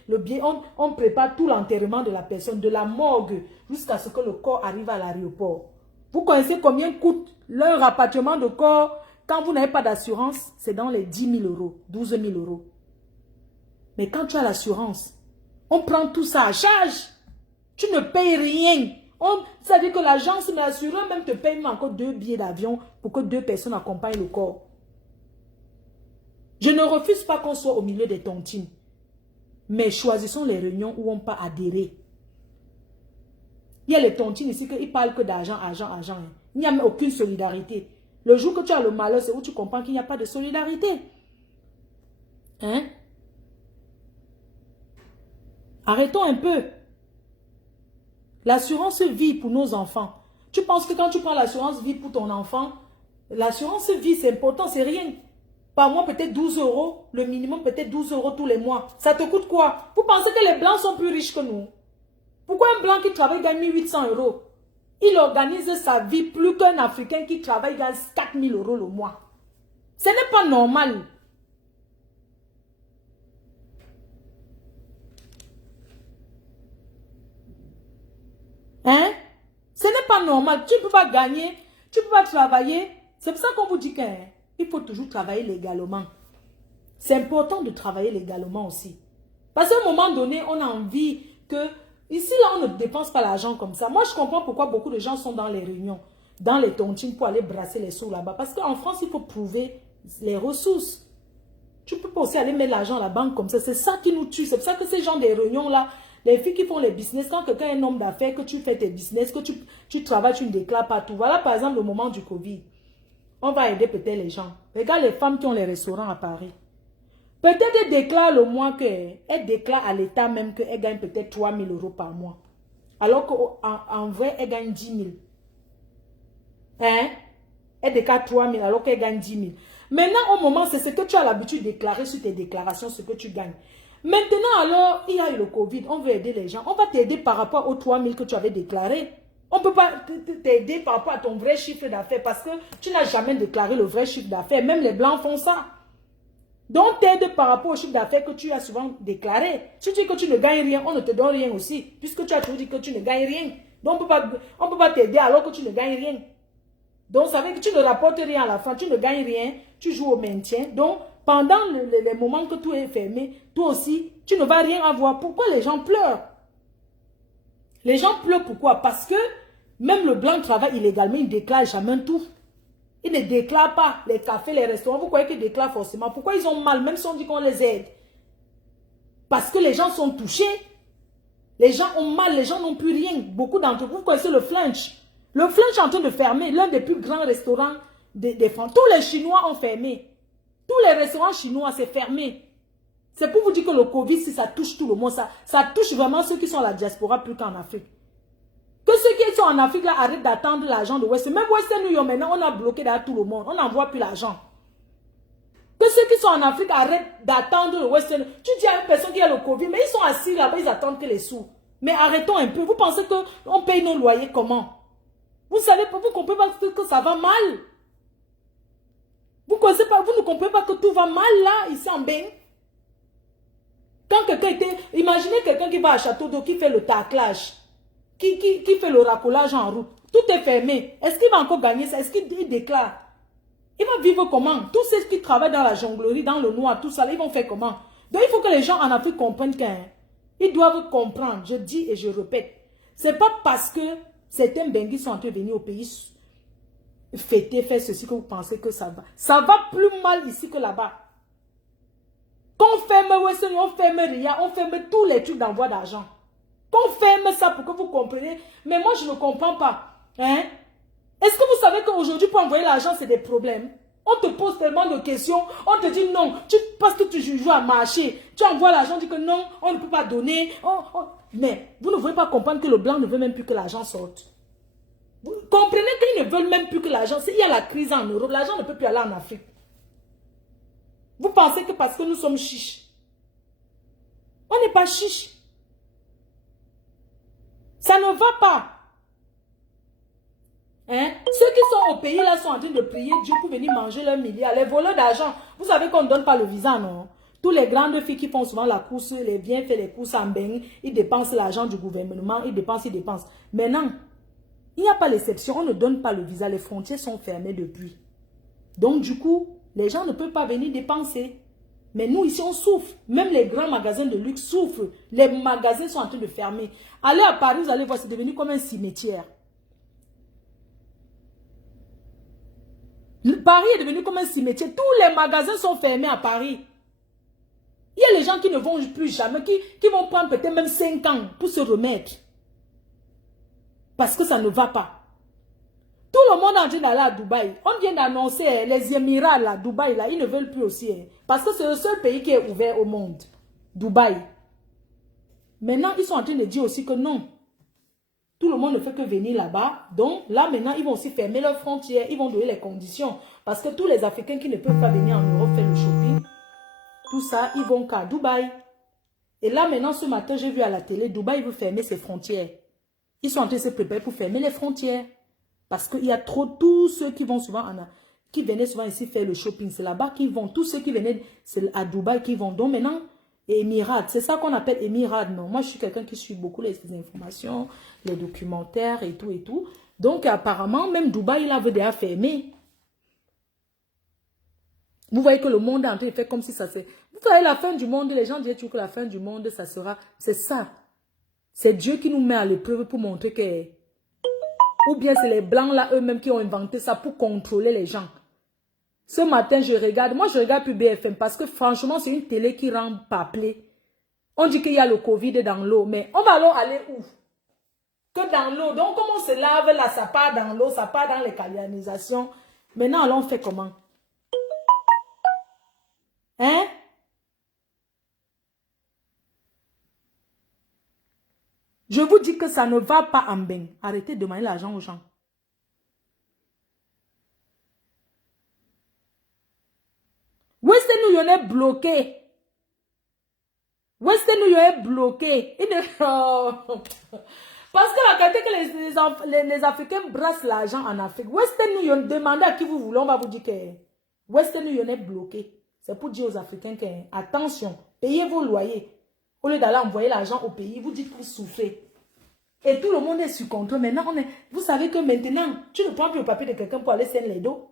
le billet, on prépare tout l'enterrement de la personne, de la morgue, jusqu'à ce que le corps arrive à l'aéroport. Vous connaissez combien coûte leur rapatriement de corps? Quand vous n'avez pas d'assurance, c'est dans les 10 000 €, 12 000 €. Mais quand tu as l'assurance, on prend tout ça à charge. Tu ne payes rien. Ça veut dire que l'agence, mais l'assureur même te paye même encore 2 billets d'avion pour que 2 personnes accompagnent le corps. Je ne refuse pas qu'on soit au milieu des tontines. Mais choisissons les réunions où on peut adhérer. Il y a les tontines ici qui parlent que d'argent, argent, argent. Il n'y a même aucune solidarité. Le jour que tu as le malheur, c'est où tu comprends qu'il n'y a pas de solidarité. Hein? Arrêtons un peu. L'assurance vie pour nos enfants. Tu penses que quand tu prends l'assurance vie pour ton enfant, L'assurance vie, c'est important, c'est rien. Par mois, peut-être 12 euros. Le minimum, peut-être 12 euros tous les mois. Ça te coûte quoi? Vous pensez que les Blancs sont plus riches que nous? Pourquoi un Blanc qui travaille gagne 1800 euros? Il organise sa vie plus qu'un Africain qui travaille gagne 4000 euros le mois. Ce n'est pas normal. Hein? Ce n'est pas normal. Tu ne peux pas gagner, tu ne peux pas travailler. C'est pour ça qu'on vous dit qu'il faut toujours travailler légalement. C'est important de travailler légalement aussi. Parce qu'à un moment donné, on a envie que... Ici, là, on ne dépense pas l'argent comme ça. Moi, je comprends pourquoi beaucoup de gens sont dans les réunions, dans les tontines pour aller brasser les sous là-bas. Parce qu'en France, il faut prouver les ressources. Tu peux pas aussi aller mettre l'argent à la banque comme ça. C'est ça qui nous tue. C'est pour ça que ces gens des réunions-là, les filles qui font les business, quand quelqu'un est un homme d'affaires, que tu fais tes business, que tu travailles, tu ne déclares pas tout. Voilà, par exemple, le moment du Covid. On va aider peut-être les gens. Regarde les femmes qui ont les restaurants à Paris. Peut-être elle déclare le mois qu'elle déclare à l'État même qu'elle gagne peut-être 3 000 euros par mois. Alors qu'en vrai, elle gagne 10 000. Hein? Elle déclare 3 000 alors qu'elle gagne 10 000. Maintenant, au moment, c'est ce que tu as l'habitude de déclarer sur tes déclarations, ce que tu gagnes. Maintenant, alors, il y a eu le Covid, on veut aider les gens. On va t'aider par rapport aux 3 000 que tu avais déclaré. On ne peut pas t'aider par rapport à ton vrai chiffre d'affaires parce que tu n'as jamais déclaré le vrai chiffre d'affaires. Même les Blancs font ça. Donc, t'aides par rapport au chiffre d'affaires que tu as souvent déclaré. Si tu dis que tu ne gagnes rien, on ne te donne rien aussi. Puisque tu as toujours dit que tu ne gagnes rien. Donc, on ne peut pas t'aider alors que tu ne gagnes rien. Donc, ça veut dire que tu ne rapportes rien à la fin. Tu ne gagnes rien. Tu joues au maintien. Donc, pendant les moments que tout est fermé, toi aussi, tu ne vas rien avoir. Pourquoi les gens pleurent? Les gens pleurent pourquoi? Parce que même le blanc travaille illégalement, il ne déclare jamais tout. Ils ne déclarent pas les cafés, les restaurants. Vous croyez qu'ils déclarent forcément? Pourquoi ils ont mal, même si on dit qu'on les aide? Parce que les gens sont touchés. Les gens ont mal, les gens n'ont plus rien. Beaucoup d'entre vous, vous connaissez le Flunch. Le Flunch est en train de fermer. L'un des plus grands restaurants des France. Tous les Chinois ont fermé. Tous les restaurants chinois, c'est fermé. C'est pour vous dire que le Covid, si ça touche tout le monde, ça touche vraiment ceux qui sont à la diaspora plus qu'en Afrique. Que ceux qui sont en Afrique là arrêtent d'attendre l'argent de Western. Même Western New York, maintenant, on a bloqué derrière tout le monde. On n'envoie plus l'argent. Que ceux qui sont en Afrique arrêtent d'attendre le Western. Tu dis à une personne qui a le Covid, mais ils sont assis là-bas, ils attendent que les sous. Mais arrêtons un peu. Vous pensez qu'on paye nos loyers comment? Vous savez, vous ne comprenez pas que ça va mal. Vous ne comprenez pas que tout va mal là, ici en Bénin. Quand quelqu'un était... Imaginez quelqu'un qui va à Château d'Eau, qui fait le taclage. Qui fait le racolage en route. Tout est fermé. Est-ce qu'il va encore gagner ça? Est-ce qu'il déclare? Il va vivre comment? Tous ceux qui travaillent dans la jonglerie, dans le noir, tout ça, ils vont faire comment? Donc il faut que les gens en Afrique comprennent qu'ils doivent comprendre. Je dis et je répète. C'est pas parce que certains Benguis sont en train de venir au pays fêter, faire ceci que vous pensez que ça va. Ça va plus mal ici que là-bas. Quand on ferme Western, on ferme RIA, on ferme tous les trucs d'envoi d'argent. On ferme ça pour que vous compreniez. Mais moi, je ne comprends pas. Hein? Est-ce que vous savez qu'aujourd'hui, pour envoyer l'argent, c'est des problèmes? On te pose tellement de questions. On te dit non. Parce que tu joues à marcher. Tu envoies l'argent, tu dis que non, on ne peut pas donner. Mais vous ne voulez pas comprendre que le blanc ne veut même plus que l'argent sorte. Vous comprenez qu'ils ne veulent même plus que l'argent. Il y a la crise en Europe. L'argent ne peut plus aller en Afrique. Vous pensez que parce que nous sommes chiches. On n'est pas chiches. Ça ne va pas. Hein? Ceux qui sont au pays là sont en train de prier Dieu pour venir manger leurs milliards. Les voleurs d'argent, vous savez qu'on ne donne pas le visa, non? Tous les grandes filles qui font souvent la course, les biens fait les courses en bain, ils dépensent l'argent du gouvernement, ils dépensent. Maintenant, il n'y a pas l'exception, on ne donne pas le visa, les frontières sont fermées depuis. Donc du coup, les gens ne peuvent pas venir dépenser. Mais nous, ici, on souffre. Même les grands magasins de luxe souffrent. Les magasins sont en train de fermer. Allez à Paris, vous allez voir, c'est devenu comme un cimetière. Paris est devenu comme un cimetière. Tous les magasins sont fermés à Paris. Il y a les gens qui ne vont plus jamais, qui vont prendre peut-être même 5 ans pour se remettre. Parce que ça ne va pas. Tout le monde est en train d'aller à Dubaï. On vient d'annoncer les Émirats, là, Dubaï, là, ils ne veulent plus aussi. Parce que c'est le seul pays qui est ouvert au monde. Dubaï. Maintenant, ils sont en train de dire aussi que non. Tout le monde ne fait que venir là-bas. Donc, là, maintenant, ils vont aussi fermer leurs frontières. Ils vont donner les conditions. Parce que tous les Africains qui ne peuvent pas venir en Europe faire le shopping, tout ça, ils vont qu'à Dubaï. Et là, maintenant, ce matin, j'ai vu à la télé, Dubaï veut fermer ses frontières. Ils sont en train de se préparer pour fermer les frontières. Parce qu'il y a trop, tous ceux qui vont souvent qui venaient souvent ici faire le shopping, c'est là-bas qu'ils vont. Tous ceux qui venaient à Dubaï qui vont. Donc maintenant, Émirats, c'est ça qu'on appelle Émirats. Non, moi je suis quelqu'un qui suit beaucoup les informations, les documentaires et tout et tout. Donc apparemment, même Dubaï, là, veut déjà fermer. Vous voyez que le monde est en train de faire comme si ça c'est... Vous voyez la fin du monde, les gens disent toujours que la fin du monde, ça sera... C'est ça. C'est Dieu qui nous met à l'épreuve pour montrer que... Ou bien c'est les Blancs là eux-mêmes qui ont inventé ça pour contrôler les gens. Ce matin, je regarde. Moi, je regarde plus BFM parce que franchement, c'est une télé qui rend paplé. On dit qu'il y a le Covid dans l'eau. Mais on va alors aller où? Que dans l'eau. Donc, comme on se lave là, ça part dans l'eau, ça part dans les canalisations. Maintenant, alors on fait comment? Hein? Je vous dis que ça ne va pas en bain. Arrêtez de demander l'argent aux gens. Western Union est bloqué. Western Union est bloqué. Parce que la qualité que les Africains brassent l'argent en Afrique. Western Union, demandez à qui vous voulez, on va vous dire que Western Union est bloqué. C'est pour dire aux Africains que, attention, payez vos loyers. Au lieu d'aller envoyer l'argent au pays, vous dites que vous souffrez. Et tout le monde est sous contrôle. Maintenant, vous savez que maintenant, tu ne prends plus le papier de quelqu'un pour aller scène les dos.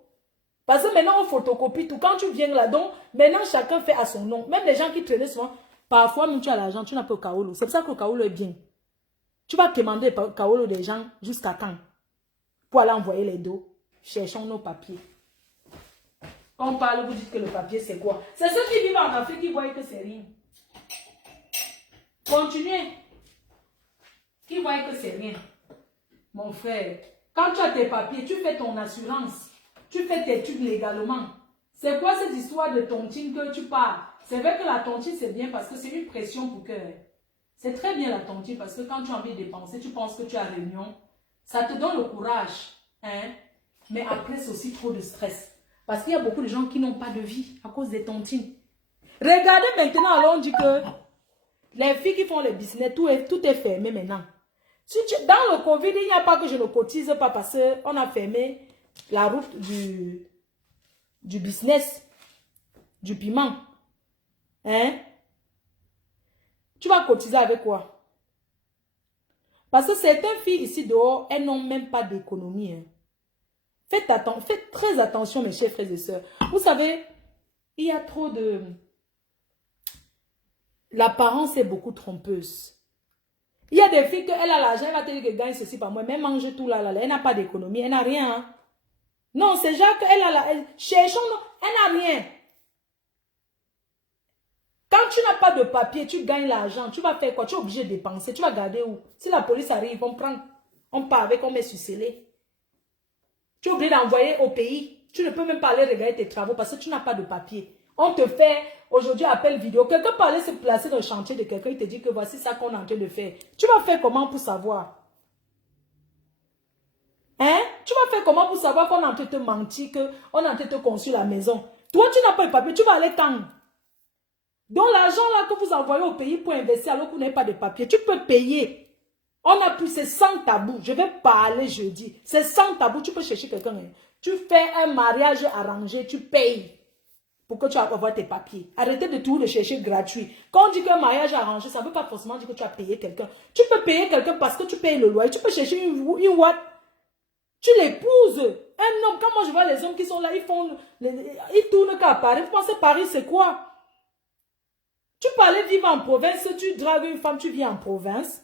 Parce que maintenant, on photocopie tout. Quand tu viens là-dedans, maintenant, chacun fait à son nom. Même les gens qui traînaient souvent, parfois, même tu as l'argent, tu n'as pas le kaolo. C'est pour ça que le kaolo est bien. Tu vas demander le kaolo des gens jusqu'à quand? Pour aller envoyer les dos. Cherchons nos papiers. Quand on parle, vous dites que le papier, c'est quoi? C'est ceux qui vivent en Afrique qui voient que c'est rien. Continuez. Qui voient que c'est rien. Mon frère, quand tu as tes papiers, tu fais ton assurance. Tu fais tes études légalement. C'est quoi cette histoire de tontine que tu pars? C'est vrai que la tontine, c'est bien parce que c'est une pression pour que... C'est très bien la tontine parce que quand tu as envie de dépenser, tu penses que tu as réunion. Ça te donne le courage. Hein? Mais après, c'est aussi trop de stress. Parce qu'il y a beaucoup de gens qui n'ont pas de vie à cause des tontines. Regardez maintenant, alors on dit que les filles qui font les business, tout est fermé maintenant. Si dans le Covid, il n'y a pas que je ne cotise pas parce qu'on a fermé la route du business, du piment. Hein? Tu vas cotiser avec quoi? Parce que certaines filles ici dehors, elles n'ont même pas d'économie. Hein. Faites très attention, mes chers frères et sœurs. Vous savez, il y a trop de... L'apparence est beaucoup trompeuse. Il y a des filles qu'elle a l'argent, elle va te dire qu'elle gagne ceci par mois, mais elle mange tout là, elle n'a pas d'économie, elle n'a rien. Hein. Non, c'est genre qu'elle a la... Cherchons, elle n'a rien. Quand tu n'as pas de papier, tu gagnes l'argent, tu vas faire quoi? Tu es obligé de dépenser, tu vas garder où? Si la police arrive, on part avec, on met sur scellé. Tu es obligé d'envoyer au pays. Tu ne peux même pas aller regarder tes travaux parce que tu n'as pas de papier. On te fait aujourd'hui appel vidéo. Quelqu'un peut aller se placer dans le chantier de quelqu'un, il te dit que voici ça qu'on est en train de faire. Tu vas faire comment pour savoir? Hein? Tu vas faire comment pour savoir qu'on est en train de te mentir, qu'on est en train de te construire la maison? Toi, tu n'as pas de papier, tu vas aller quand? Donc l'argent là que vous envoyez au pays pour investir alors que vous n'avez pas de papier, tu peux payer. On a plus, c'est sans tabou. Je vais parler jeudi. C'est sans tabou. Tu peux chercher quelqu'un. Tu fais un mariage arrangé, tu payes pour que tu aies tes papiers. Arrêtez de tout le chercher gratuit. Quand on dit qu'un mariage arrangé, ça ne veut pas forcément dire que tu as payé quelqu'un. Tu peux payer quelqu'un parce que tu payes le loyer. Tu peux chercher une what. Tu l'épouses. Un homme, quand moi je vois les hommes qui sont là, ils tournent qu'à Paris. Vous pensez Paris, c'est quoi? Tu peux aller vivre en province, tu dragues une femme, tu vis en province.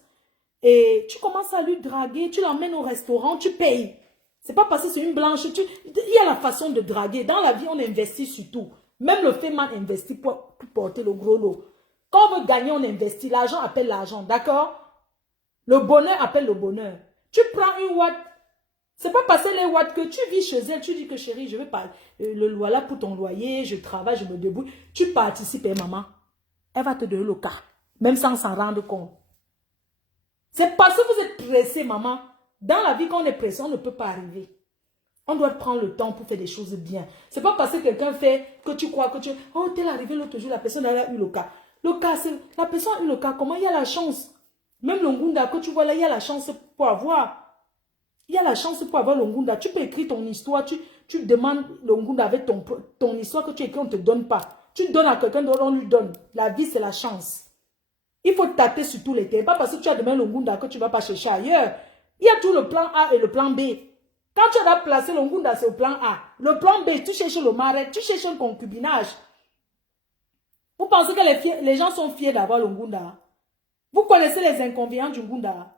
Et tu commences à lui draguer, tu l'emmènes au restaurant, tu payes. C'est pas parce que c'est une blanche. Il y a la façon de draguer. Dans la vie, on investit sur tout. Même le fait mal investi pour porter le gros lot. Quand on veut gagner, on investit. L'argent appelle l'argent, d'accord? Le bonheur appelle le bonheur. Tu prends une ouate. C'est pas parce que les ouates que tu vis chez elle, tu dis que chérie, je vais pas le loyer pour ton loyer, je travaille, je me débrouille. Tu participes, maman. Elle va te donner le cas, même sans s'en rendre compte. C'est parce que vous êtes pressé, maman. Dans la vie, quand on est pressé, on ne peut pas arriver. On doit prendre le temps pour faire des choses bien. C'est pas parce que quelqu'un fait que tu crois que tu... Oh, t'es arrivé l'autre jour, la personne a eu le cas. Le cas, c'est... La personne a eu le cas. Comment il y a la chance? Même l'Ongunda que tu vois là, il y a la chance pour avoir. Il y a la chance pour avoir l'Ongunda. Tu peux écrire ton histoire. Tu demandes l'Ongunda avec ton histoire que tu écris, on ne te donne pas. Tu donnes à quelqu'un d'autre, on lui donne. La vie, c'est la chance. Il faut tâter sur tous les terrains. Pas parce que tu as demain l'Ongunda que tu ne vas pas chercher ailleurs. Il y a tout le plan A et le plan B. Quand tu as placé l'Ongunda, c'est au plan A. Le plan B, tu cherches le marais, tu cherches un concubinage. Vous pensez que les gens sont fiers d'avoir l'Ongunda? Vous connaissez les inconvénients du Ngunda?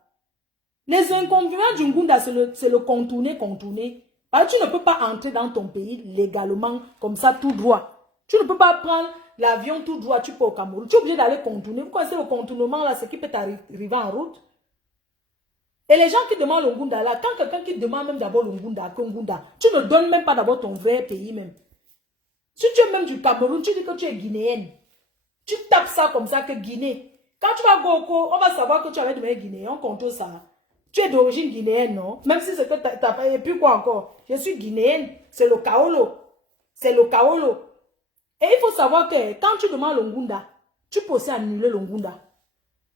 Les inconvénients du Ngunda, c'est le contourner. Alors, tu ne peux pas entrer dans ton pays légalement, comme ça, tout droit. Tu ne peux pas prendre l'avion tout droit, tu peux au Cameroun. Tu es obligé d'aller contourner. Vous connaissez le contournement, là, ce qui peut t'arriver en route? Et les gens qui demandent le Ngunda, là, quand quelqu'un qui demande même d'abord le Ngunda, tu ne donnes même pas d'abord ton vrai pays même. Si tu es même du Cameroun, tu dis que tu es guinéenne. Tu tapes ça comme ça que Guinée. Quand tu vas au Goko, on va savoir que tu avais demandé guinéen, on compte ça. Tu es d'origine guinéenne, non? Même si c'est que tu n'as pas... Et puis quoi encore? Je suis guinéenne, c'est le Kaolo. C'est le Kaolo. Et il faut savoir que quand tu demandes l'Ongunda, tu peux aussi annuler l'Ongunda.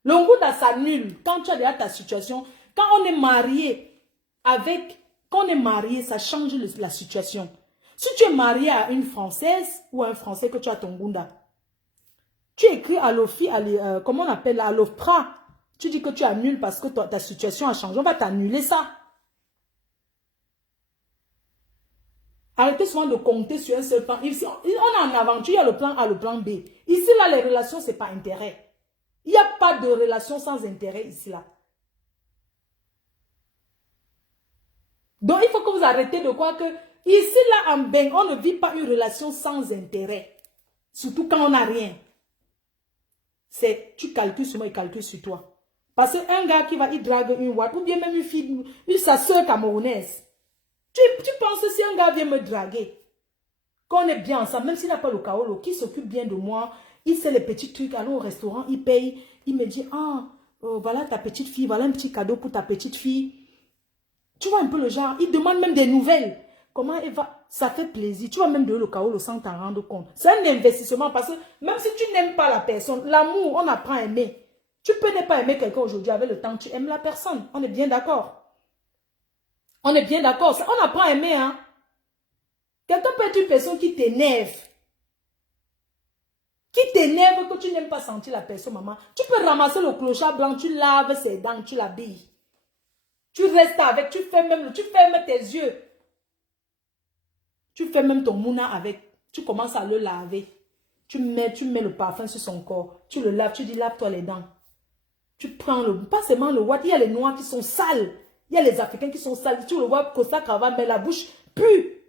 L'Ongunda s'annule quand tu as déjà ta situation. Quand on est marié quand on est marié, ça change la situation. Si tu es marié à une Française ou à un Français que tu as ton Ngunda, tu écris à l'OFI, comment on appelle, à l'OFPRA. Tu dis que tu annules parce que ta situation a changé. On va t'annuler ça. Arrêtez souvent de compter sur un seul plan. Ici, on est en aventure, il y a le plan A, le plan B. Ici, là, les relations, ce n'est pas intérêt. Il n'y a pas de relation sans intérêt ici, là. Donc, il faut que vous arrêtez de croire que ici, là, en Beng, on ne vit pas une relation sans intérêt. Surtout quand on n'a rien. C'est, tu calcules sur moi, il calcule sur toi. Parce qu'un gars qui va, il drague une ouate, ou bien même une fille, sa soeur camerounaise. Tu penses que si un gars vient me draguer, qu'on est bien ensemble, même s'il n'a pas le kaolo, qui s'occupe bien de moi, il sait les petits trucs, aller au restaurant, il paye, il me dit, voilà ta petite fille, voilà un petit cadeau pour ta petite fille. Tu vois un peu le genre, il demande même des nouvelles. Comment elle va, ça fait plaisir. Tu vas même donner le kaolo sans t'en rendre compte. C'est un investissement parce que même si tu n'aimes pas la personne, l'amour, on apprend à aimer. Tu peux ne pas aimer quelqu'un aujourd'hui, avec le temps, tu aimes la personne. On est bien d'accord. On est bien d'accord. On apprend à aimer, hein. Quelqu'un peut être une personne qui t'énerve. Qui t'énerve que tu n'aimes pas sentir la personne, maman. Tu peux ramasser le clochard blanc, tu laves ses dents, tu l'habilles. Tu restes avec, tu fermes tes yeux. Tu fais même ton mouna avec. Tu commences à le laver. Tu mets le parfum sur son corps. Tu le laves, tu dis lave-toi les dents. Tu prends pas seulement le watt, il y a les noirs qui sont sales. Il y a les Africains qui sont sales. Tu le vois, Costa Cravate, mais la bouche pue.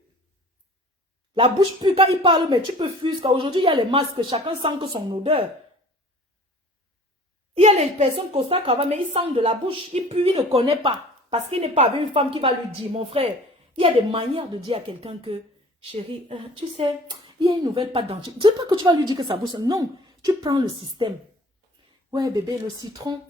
La bouche pue quand il parle, mais tu peux fuir. Aujourd'hui, il y a les masques, chacun sent que son odeur. Il y a les personnes Costa Cravate, mais ils sentent de la bouche. Il pue, il ne connaît pas. Parce qu'il n'est pas avec une femme qui va lui dire, mon frère, il y a des manières de dire à quelqu'un que, chérie, tu sais, il y a une nouvelle pâte dentaire. Je ne sais pas que tu vas lui dire que ça bouche. Non, tu prends le système. Ouais, bébé, le citron.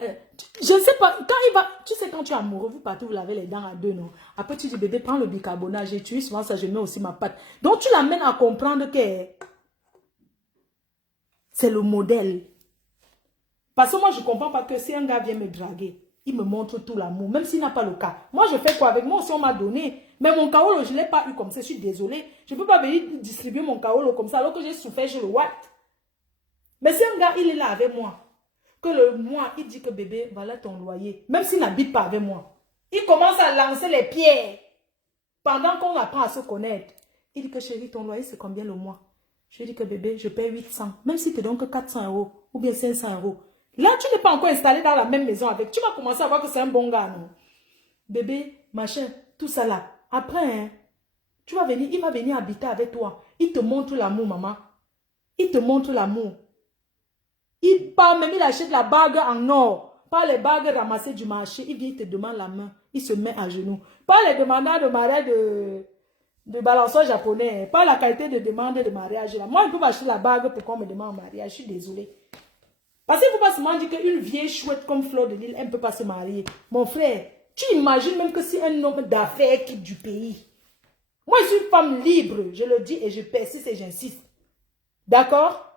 Je ne sais pas, quand il va, tu sais, quand tu es amoureux, vous partez, vous lavez les dents à deux, non? Après, tu dis, bébé, prends le bicarbonate, j'ai tué, souvent ça, je mets aussi ma pâte. Donc, tu l'amènes à comprendre que c'est le modèle. Parce que moi, je ne comprends pas que si un gars vient me draguer, il me montre tout l'amour, même s'il n'a pas le cas. Moi, je fais quoi avec moi aussi, on m'a donné. Mais mon kaolo, je ne l'ai pas eu comme ça, je suis désolée. Je ne peux pas venir distribuer mon kaolo comme ça, alors que j'ai souffert, je le watt. Mais si un gars, il est là avec moi, que le mois, il dit que bébé, voilà ton loyer. Même s'il n'habite pas avec moi. Il commence à lancer les pierres. Pendant qu'on apprend à se connaître. Il dit que chérie, ton loyer, c'est combien le mois? Je lui dis que bébé, je paye 800. Même si tu donnes que 400 € ou bien 500 €. Là, tu n'es pas encore installé dans la même maison avec. Tu vas commencer à voir que c'est un bon gars, non? Bébé, machin, tout ça là. Après, hein, tu vas venir, il va venir habiter avec toi. Il te montre l'amour, maman. Il te montre l'amour. Il part même, il achète la bague en or. Pas les bagues ramassées du marché. Il vient, il te demande la main. Il se met à genoux. Pas les demandeurs de mariage de balançoire japonais. Pas la qualité de demande de mariage. Là. Moi, je peux acheter la bague pour qu'on me demande en mariage. Je suis désolée. Parce qu'il ne faut pas seulement dire qu'une vieille chouette comme Fleur de Lys, elle ne peut pas se marier. Mon frère, tu imagines même que si un homme d'affaires quitte du pays. Moi, je suis une femme libre, je le dis et je persiste et j'insiste. D'accord?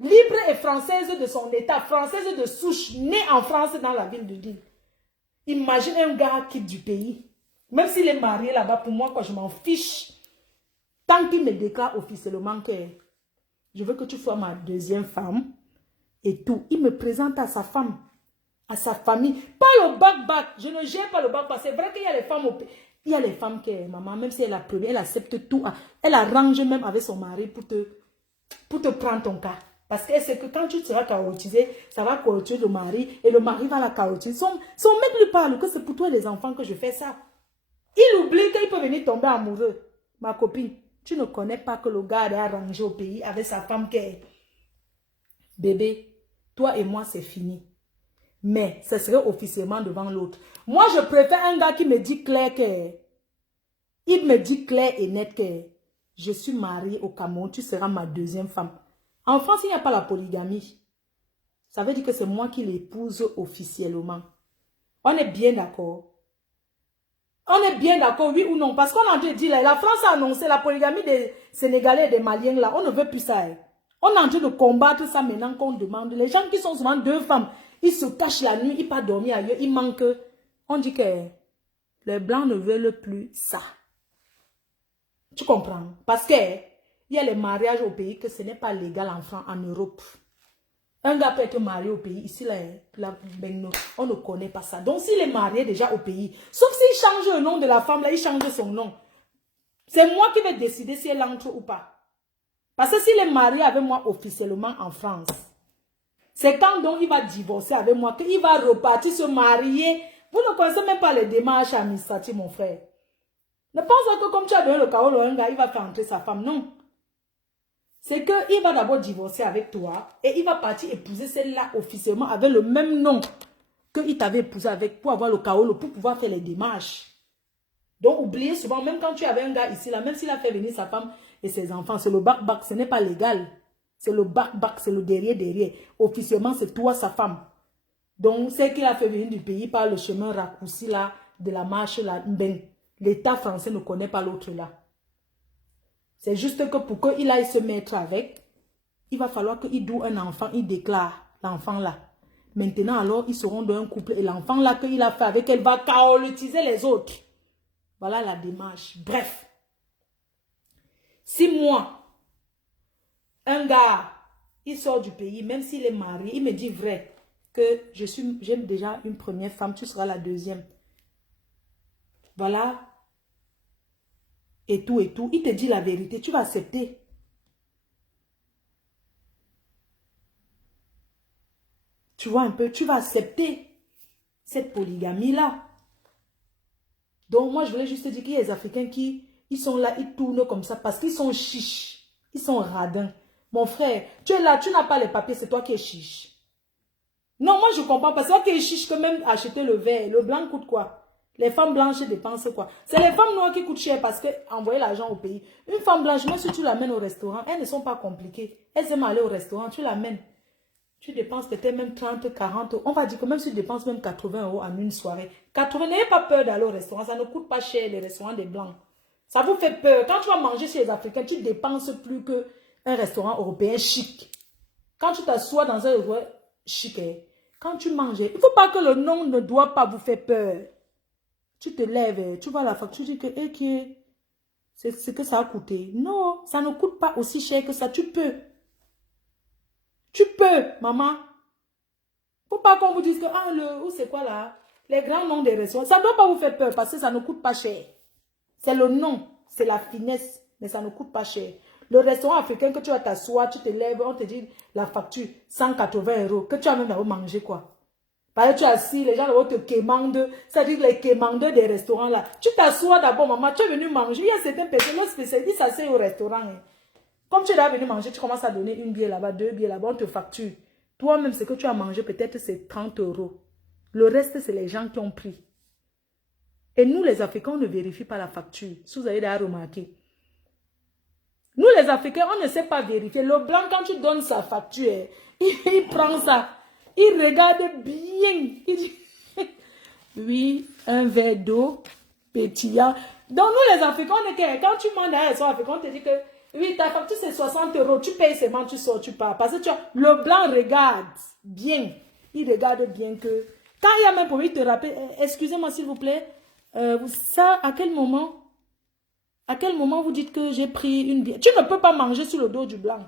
Libre et française de son état, française de souche, née en France dans la ville de Lille. Imagine un gars quitte du pays. Même s'il est marié là-bas, pour moi, quoi, je m'en fiche. Tant qu'il me déclare officiellement que je veux que tu sois ma deuxième femme et tout. Il me présente à sa femme, à sa famille. Pas le bac-bac. Je ne gère pas le bac-bac. C'est vrai qu'il y a les femmes au pays. Il y a les femmes qui, maman, même si elle est la première, elle accepte tout. Elle arrange même avec son mari pour te prendre ton cas. Parce qu'elle sait que quand tu seras chaotisé, ça va chaotiser le mari et le mari va la chaotiser. Son mec lui parle que c'est pour toi et les enfants que je fais ça. Il oublie qu'il peut venir tomber amoureux. Ma copine, tu ne connais pas que le gars est arrangé au pays avec sa femme qui est... Bébé, toi et moi, c'est fini. Mais ce serait officiellement devant l'autre. Moi, je préfère un gars qui me dit clair que... Il me dit clair et net que je suis mariée au Cameroun, tu seras ma deuxième femme. En France, il n'y a pas la polygamie. Ça veut dire que c'est moi qui l'épouse officiellement. On est bien d'accord. On est bien d'accord, oui ou non? Parce qu'on a dit, là, la France a annoncé la polygamie des Sénégalais et des Maliens, là. On ne veut plus ça. Hein. On est en train de combattre ça maintenant qu'on demande. Les gens qui sont souvent deux femmes, ils se cachent la nuit, ils partent dormir ailleurs, ils manquent. On dit que les Blancs ne veulent plus ça. Tu comprends? Parce que il y a les mariages au pays que ce n'est pas légal en Europe. Un gars peut être marié au pays, ici, là, on ne connaît pas ça. Donc, s'il est marié déjà au pays, sauf s'il change le nom de la femme, là, il change son nom. C'est moi qui vais décider si elle entre ou pas. Parce que s'il est marié avec moi officiellement en France, c'est quand donc il va divorcer avec moi qu'il va repartir se marier. Vous ne connaissez même pas les démarches administratives, mon frère. Ne pense pas que comme tu as donné le chaos, un gars, il va faire entrer sa femme. Non. C'est qu'il va d'abord divorcer avec toi et il va partir épouser celle-là officiellement avec le même nom qu'il t'avait épousé avec pour avoir le chaos, pour pouvoir faire les démarches. Donc, oubliez souvent, même quand tu avais un gars ici, là, même s'il a fait venir sa femme et ses enfants, c'est le bac-bac, ce n'est pas légal. C'est le bac-bac, c'est le derrière. Officiellement, c'est toi, sa femme. Donc, c'est qu'il a fait venir du pays par le chemin raccourci, là, de la marche, là, ben, l'État français ne connaît pas l'autre, là. C'est juste que pour qu'il aille se mettre avec, il va falloir qu'il doue un enfant, il déclare l'enfant là. Maintenant, alors, ils seront d'un couple et l'enfant là qu'il a fait avec, elle va chaotiser les autres. Voilà la démarche. Bref. Si moi, un gars, il sort du pays, même s'il est marié, il me dit vrai que j'aime déjà une première femme, tu seras la deuxième. Voilà. Et tout, il te dit la vérité, tu vas accepter. Tu vois un peu, tu vas accepter cette polygamie-là. Donc, moi, je voulais juste te dire qu'il y a des Africains qui, ils sont là, ils tournent comme ça parce qu'ils sont chiches. Ils sont radins. Mon frère, tu es là, tu n'as pas les papiers, c'est toi qui es chiche. Non, moi, je comprends pas. C'est toi qui es chiche que même acheter le verre. Le blanc coûte quoi? Les femmes blanches dépensent quoi? C'est les femmes noires qui coûtent cher parce que envoyer l'argent au pays. Une femme blanche, même si tu l'amènes au restaurant, elles ne sont pas compliquées. Elles aiment aller au restaurant, tu l'amènes. Tu dépenses peut-être même 30, 40 euros. On va dire que même si tu dépenses même 80 euros en une soirée. 80, n'ayez pas peur d'aller au restaurant. Ça ne coûte pas cher les restaurants des blancs. Ça vous fait peur. Quand tu vas manger chez les Africains, tu dépenses plus qu'un restaurant européen chic. Quand tu t'assois dans un restaurant chic, quand tu manges, il ne faut pas que le nom ne doit pas vous faire peur. Tu te lèves, tu vois la facture, tu dis que c'est ce que ça a coûté. Non, ça ne coûte pas aussi cher que ça. Tu peux. Tu peux, maman. Faut pas qu'on vous dise que, ou c'est quoi là? Les grands noms des restaurants. Ça ne doit pas vous faire peur parce que ça ne coûte pas cher. C'est le nom, c'est la finesse, mais ça ne coûte pas cher. Le restaurant africain que tu vas t'asseoir, tu te lèves, on te dit la facture, 180 euros, que tu as même à manger quoi. Parce que tu es assis, les gens là-bas te quémandent, c'est-à-dire les quémandeurs des restaurants là. Tu t'assois d'abord, maman, tu es venu manger. Il y a certaines personnes, nos spécialistes s'asseyent au restaurant. Hein. Comme tu es là venu manger, tu commences à donner une bière là-bas, deux bières là-bas, on te facture. Toi-même, ce que tu as mangé, peut-être c'est 30 euros. Le reste, c'est les gens qui ont pris. Et nous, les Africains, on ne vérifie pas la facture. Si vous avez déjà remarqué. Nous, les Africains, on ne sait pas vérifier. Le blanc, quand tu donnes sa facture, il prend ça. Il regarde bien. Il dit, oui, un verre d'eau pétillant. Donc, nous, les Africains, on est que, quand tu demandes à un restaurant africain, on te dit que, oui, ta facture, c'est 60 €. Tu payes seulement, tu sors, tu pars. Parce que tu vois, le blanc regarde bien. Il regarde bien que, quand il y a même pour lui te rappeler, excusez-moi, s'il vous plaît, ça, à quel moment vous dites que j'ai pris une bière? Tu ne peux pas manger sur le dos du blanc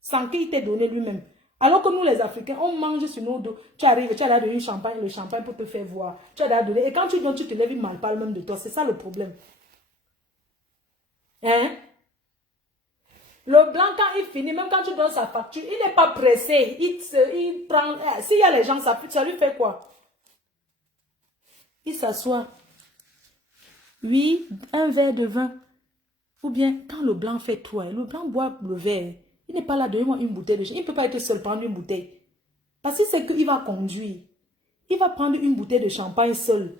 sans qu'il t'ait donné lui-même. Alors que nous, les Africains, on mange sur nos dos. Tu arrives, tu as donné le champagne pour te faire voir. Tu as donné. Et quand tu donnes, tu te lèves, il ne mal parle même de toi. C'est ça le problème. Hein? Le blanc, quand il finit, même quand tu donnes sa facture, il n'est pas pressé. Il prend. S'il y a les gens, ça lui fait quoi? Il s'assoit. Oui, un verre de vin. Ou bien, quand le blanc fait tout, le blanc boit le verre. Il n'est pas là, donnez-moi une bouteille de champagne. Il ne peut pas être seul, prendre une bouteille. Parce que c'est qu'il va conduire. Il va prendre une bouteille de champagne seul.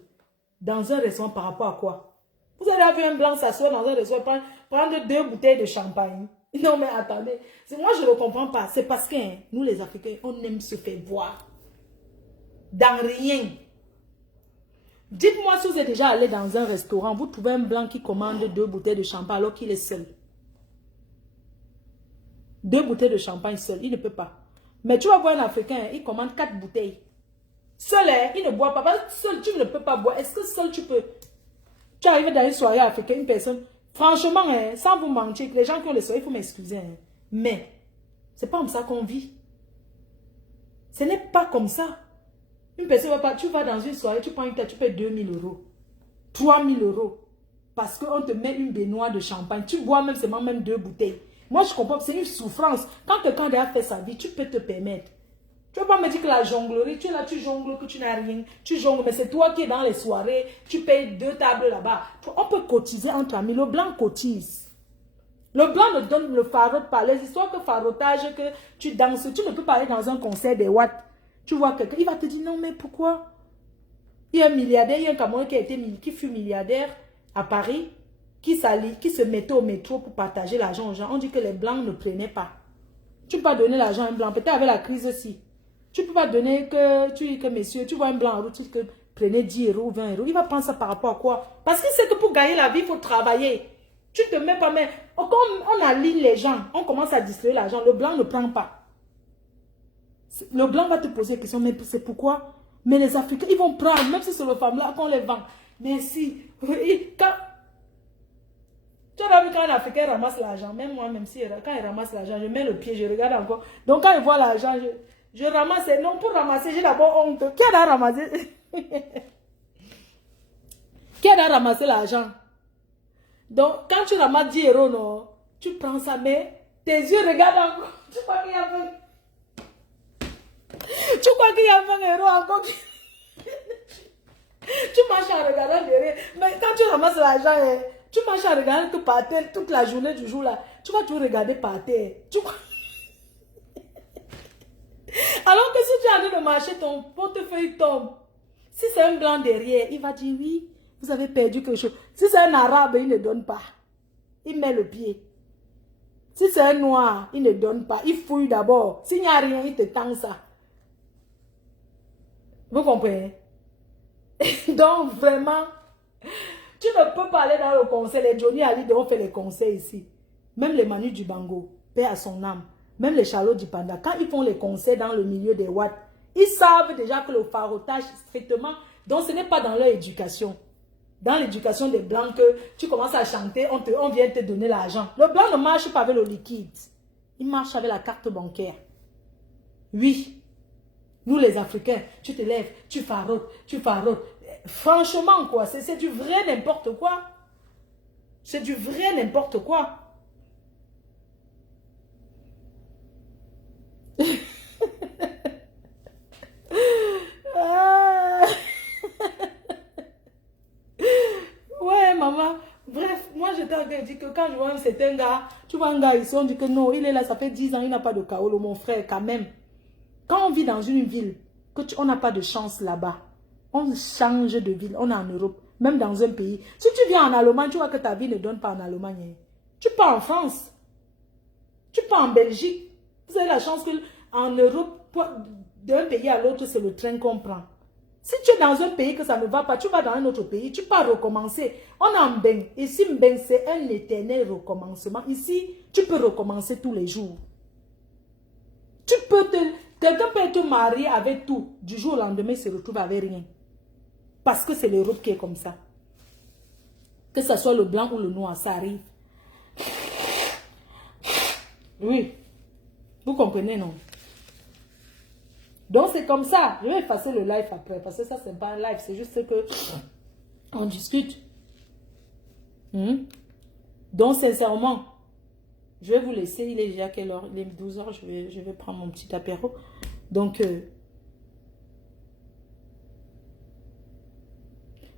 Dans un restaurant par rapport à quoi? Vous avez vu un blanc s'asseoir dans un restaurant, prendre 2 bouteilles de champagne. Non mais attendez, moi je ne comprends pas. C'est parce que nous les Africains, on aime se faire voir. Dans rien. Dites-moi si vous êtes déjà allé dans un restaurant, vous trouvez un blanc qui commande 2 bouteilles de champagne alors qu'il est seul. 2 bouteilles de champagne seul, il ne peut pas. Mais tu vas voir un Africain, il commande 4 bouteilles. Seul, il ne boit pas. Parce que seul, tu ne peux pas boire. Est-ce que seul, tu peux? Tu arrives dans une soirée africaine, une personne. Franchement, sans vous mentir, les gens qui ont les soirées, il faut m'excuser. Mais, c'est pas comme ça qu'on vit. Ce n'est pas comme ça. Une personne va pas, tu vas dans une soirée, tu prends une tête, tu payes 2000 €. 3000 €. Parce qu'on te met une baignoire de champagne. Tu bois même seulement même 2 bouteilles. Moi, je comprends que c'est une souffrance. Quand quelqu'un a fait sa vie, tu peux te permettre. Tu ne vas pas me dire que la jonglerie, tu es là, tu jongles, que tu n'as rien. Tu jongles, mais c'est toi qui es dans les soirées. Tu payes 2 tables là-bas. On peut cotiser entre amis. Le blanc cotise. Le blanc ne donne le farotte par les histoires que farotage, que tu danses. Tu ne peux pas aller dans un concert des Watts. Tu vois quelqu'un, il va te dire non, mais pourquoi? Il y a un milliardaire, il y a un Camerounais qui fut milliardaire à Paris, qui se mettait au métro pour partager l'argent aux gens. On dit que les blancs ne prenaient pas. Tu ne peux pas donner l'argent à un blanc. Peut-être avec la crise aussi. Tu ne peux pas donner que messieurs, tu vois un blanc en route, que prenez 10 € ou 20 €. Il va prendre ça par rapport à quoi? Parce que c'est que pour gagner la vie, il faut travailler. Tu ne te mets pas, mais comme on aligne les gens, on commence à distribuer l'argent. Le blanc ne prend pas. Le blanc va te poser la question, mais c'est pourquoi? Mais les Africains, ils vont prendre, même si c'est le femme là qu'on les vend. Mais si, quand... Tu as vu quand un Africain ramasse l'argent, même moi, même si quand il ramasse l'argent, je mets le pied, je regarde encore. Donc quand il voit l'argent, je ramasse. Non, pour ramasser, j'ai d'abord honte. Qui a ramassé? Qui a ramassé l'argent? Donc quand tu ramasses 10 €, non, tu prends ça, mais tes yeux regardent encore. Tu crois qu'il y a 20? Tu crois qu'il y a 20 € encore? Tu marches en regardant derrière. Mais quand tu ramasses l'argent, tu marches en regardant que par terre toute la journée du jour là. Tu vas tout regarder par terre. Tu crois... Alors que si tu es en train de marcher, ton portefeuille tombe. Si c'est un blanc derrière, il va dire oui, vous avez perdu quelque chose. Si c'est un arabe, il ne donne pas. Il met le pied. Si c'est un noir, il ne donne pas. Il fouille d'abord. S'il n'y a rien, il te tend ça. Vous comprenez? Donc, vraiment, tu ne peux pas aller dans le conseil. Les Johnny Ali ont fait les conseils ici. Même les Manu du Bango, paix à son âme. Même les Charlots du Panda, quand ils font les conseils dans le milieu des Watts, ils savent déjà que le farotage, strictement, donc ce n'est pas dans leur éducation. Dans l'éducation des Blancs, que tu commences à chanter, on vient te donner l'argent. Le Blanc ne marche pas avec le liquide. Il marche avec la carte bancaire. Oui. Nous les Africains, tu te lèves, tu farotes, tu farotes. Franchement, quoi, c'est du vrai n'importe quoi. C'est du vrai n'importe quoi. Ouais, maman. Bref, moi je t'ai dit que quand je vois un certain gars, tu vois un gars ici, on dit que non, il est là, ça fait 10 ans, il n'a pas de kaolo, mon frère, quand même. Quand on vit dans une ville, on n'a pas de chance là-bas, on change de ville, on est en Europe, même dans un pays. Si tu viens en Allemagne, tu vois que ta vie ne donne pas en Allemagne. Tu pars en France. Tu pars en Belgique. Vous avez la chance qu'en Europe, d'un pays à l'autre, c'est le train qu'on prend. Si tu es dans un pays que ça ne va pas, tu vas dans un autre pays, tu pars recommencer. On a Mbeng. Ici, Mbeng, c'est un éternel recommencement. Ici, tu peux recommencer tous les jours. Quelqu'un peut te marier avec tout. Du jour au lendemain, il se retrouve avec rien. Parce que c'est l'Europe qui est comme ça. Que ce soit le blanc ou le noir, ça arrive. Oui. Vous comprenez, non? Donc, c'est comme ça. Je vais effacer le live après. Parce que ça, c'est pas un live. C'est juste que on discute. Donc, sincèrement, je vais vous laisser. Il est déjà quelle heure? Il est 12 heures. Je vais prendre mon petit apéro. Donc,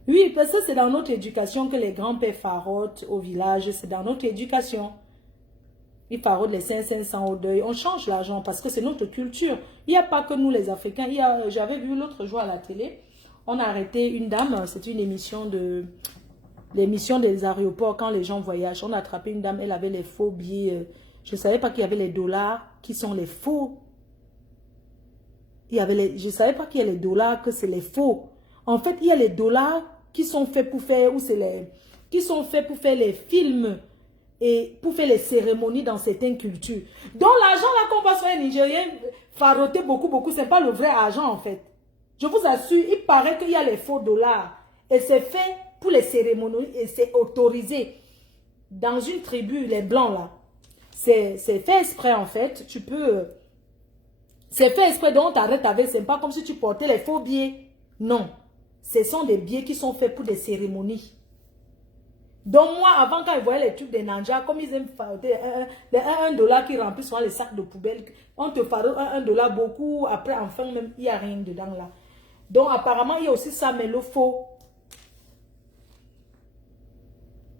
oui, parce que c'est dans notre éducation que les grands-pères farautent au village. C'est dans notre éducation. Ils farautent les 500 au deuil. On change l'argent parce que c'est notre culture. Il n'y a pas que nous les Africains. J'avais vu l'autre jour à la télé. On a arrêté une dame. C'était une émission l'émission des aéroports quand les gens voyagent. On a attrapé une dame. Elle avait les faux billets. Je ne savais pas qu'il y avait les dollars qui sont les faux. Je ne savais pas qu'il y a les dollars que c'est les faux. En fait, il y a les dollars qui sont faits pour faire, qui sont faits pour faire les films et pour faire les cérémonies dans certaines cultures. Donc l'argent là qu'on voit sur les Nigériens faroter beaucoup, c'est pas le vrai argent en fait. Je vous assure, il paraît qu'il y a les faux dollars et c'est fait pour les cérémonies et c'est autorisé. Dans une tribu, les blancs là, c'est fait exprès en fait, c'est fait exprès donc t'arrêtes avec, c'est pas comme si tu portais les faux billets. Non. Ce sont des billets qui sont faits pour des cérémonies. Donc moi, avant quand je voyais les trucs des Nanja, comme ils aiment faire les 1 dollar qui remplissent souvent les sacs de poubelle, on te fait 1 dollar beaucoup, après enfin même, il n'y a rien dedans là. Donc apparemment, il y a aussi ça, mais le faux.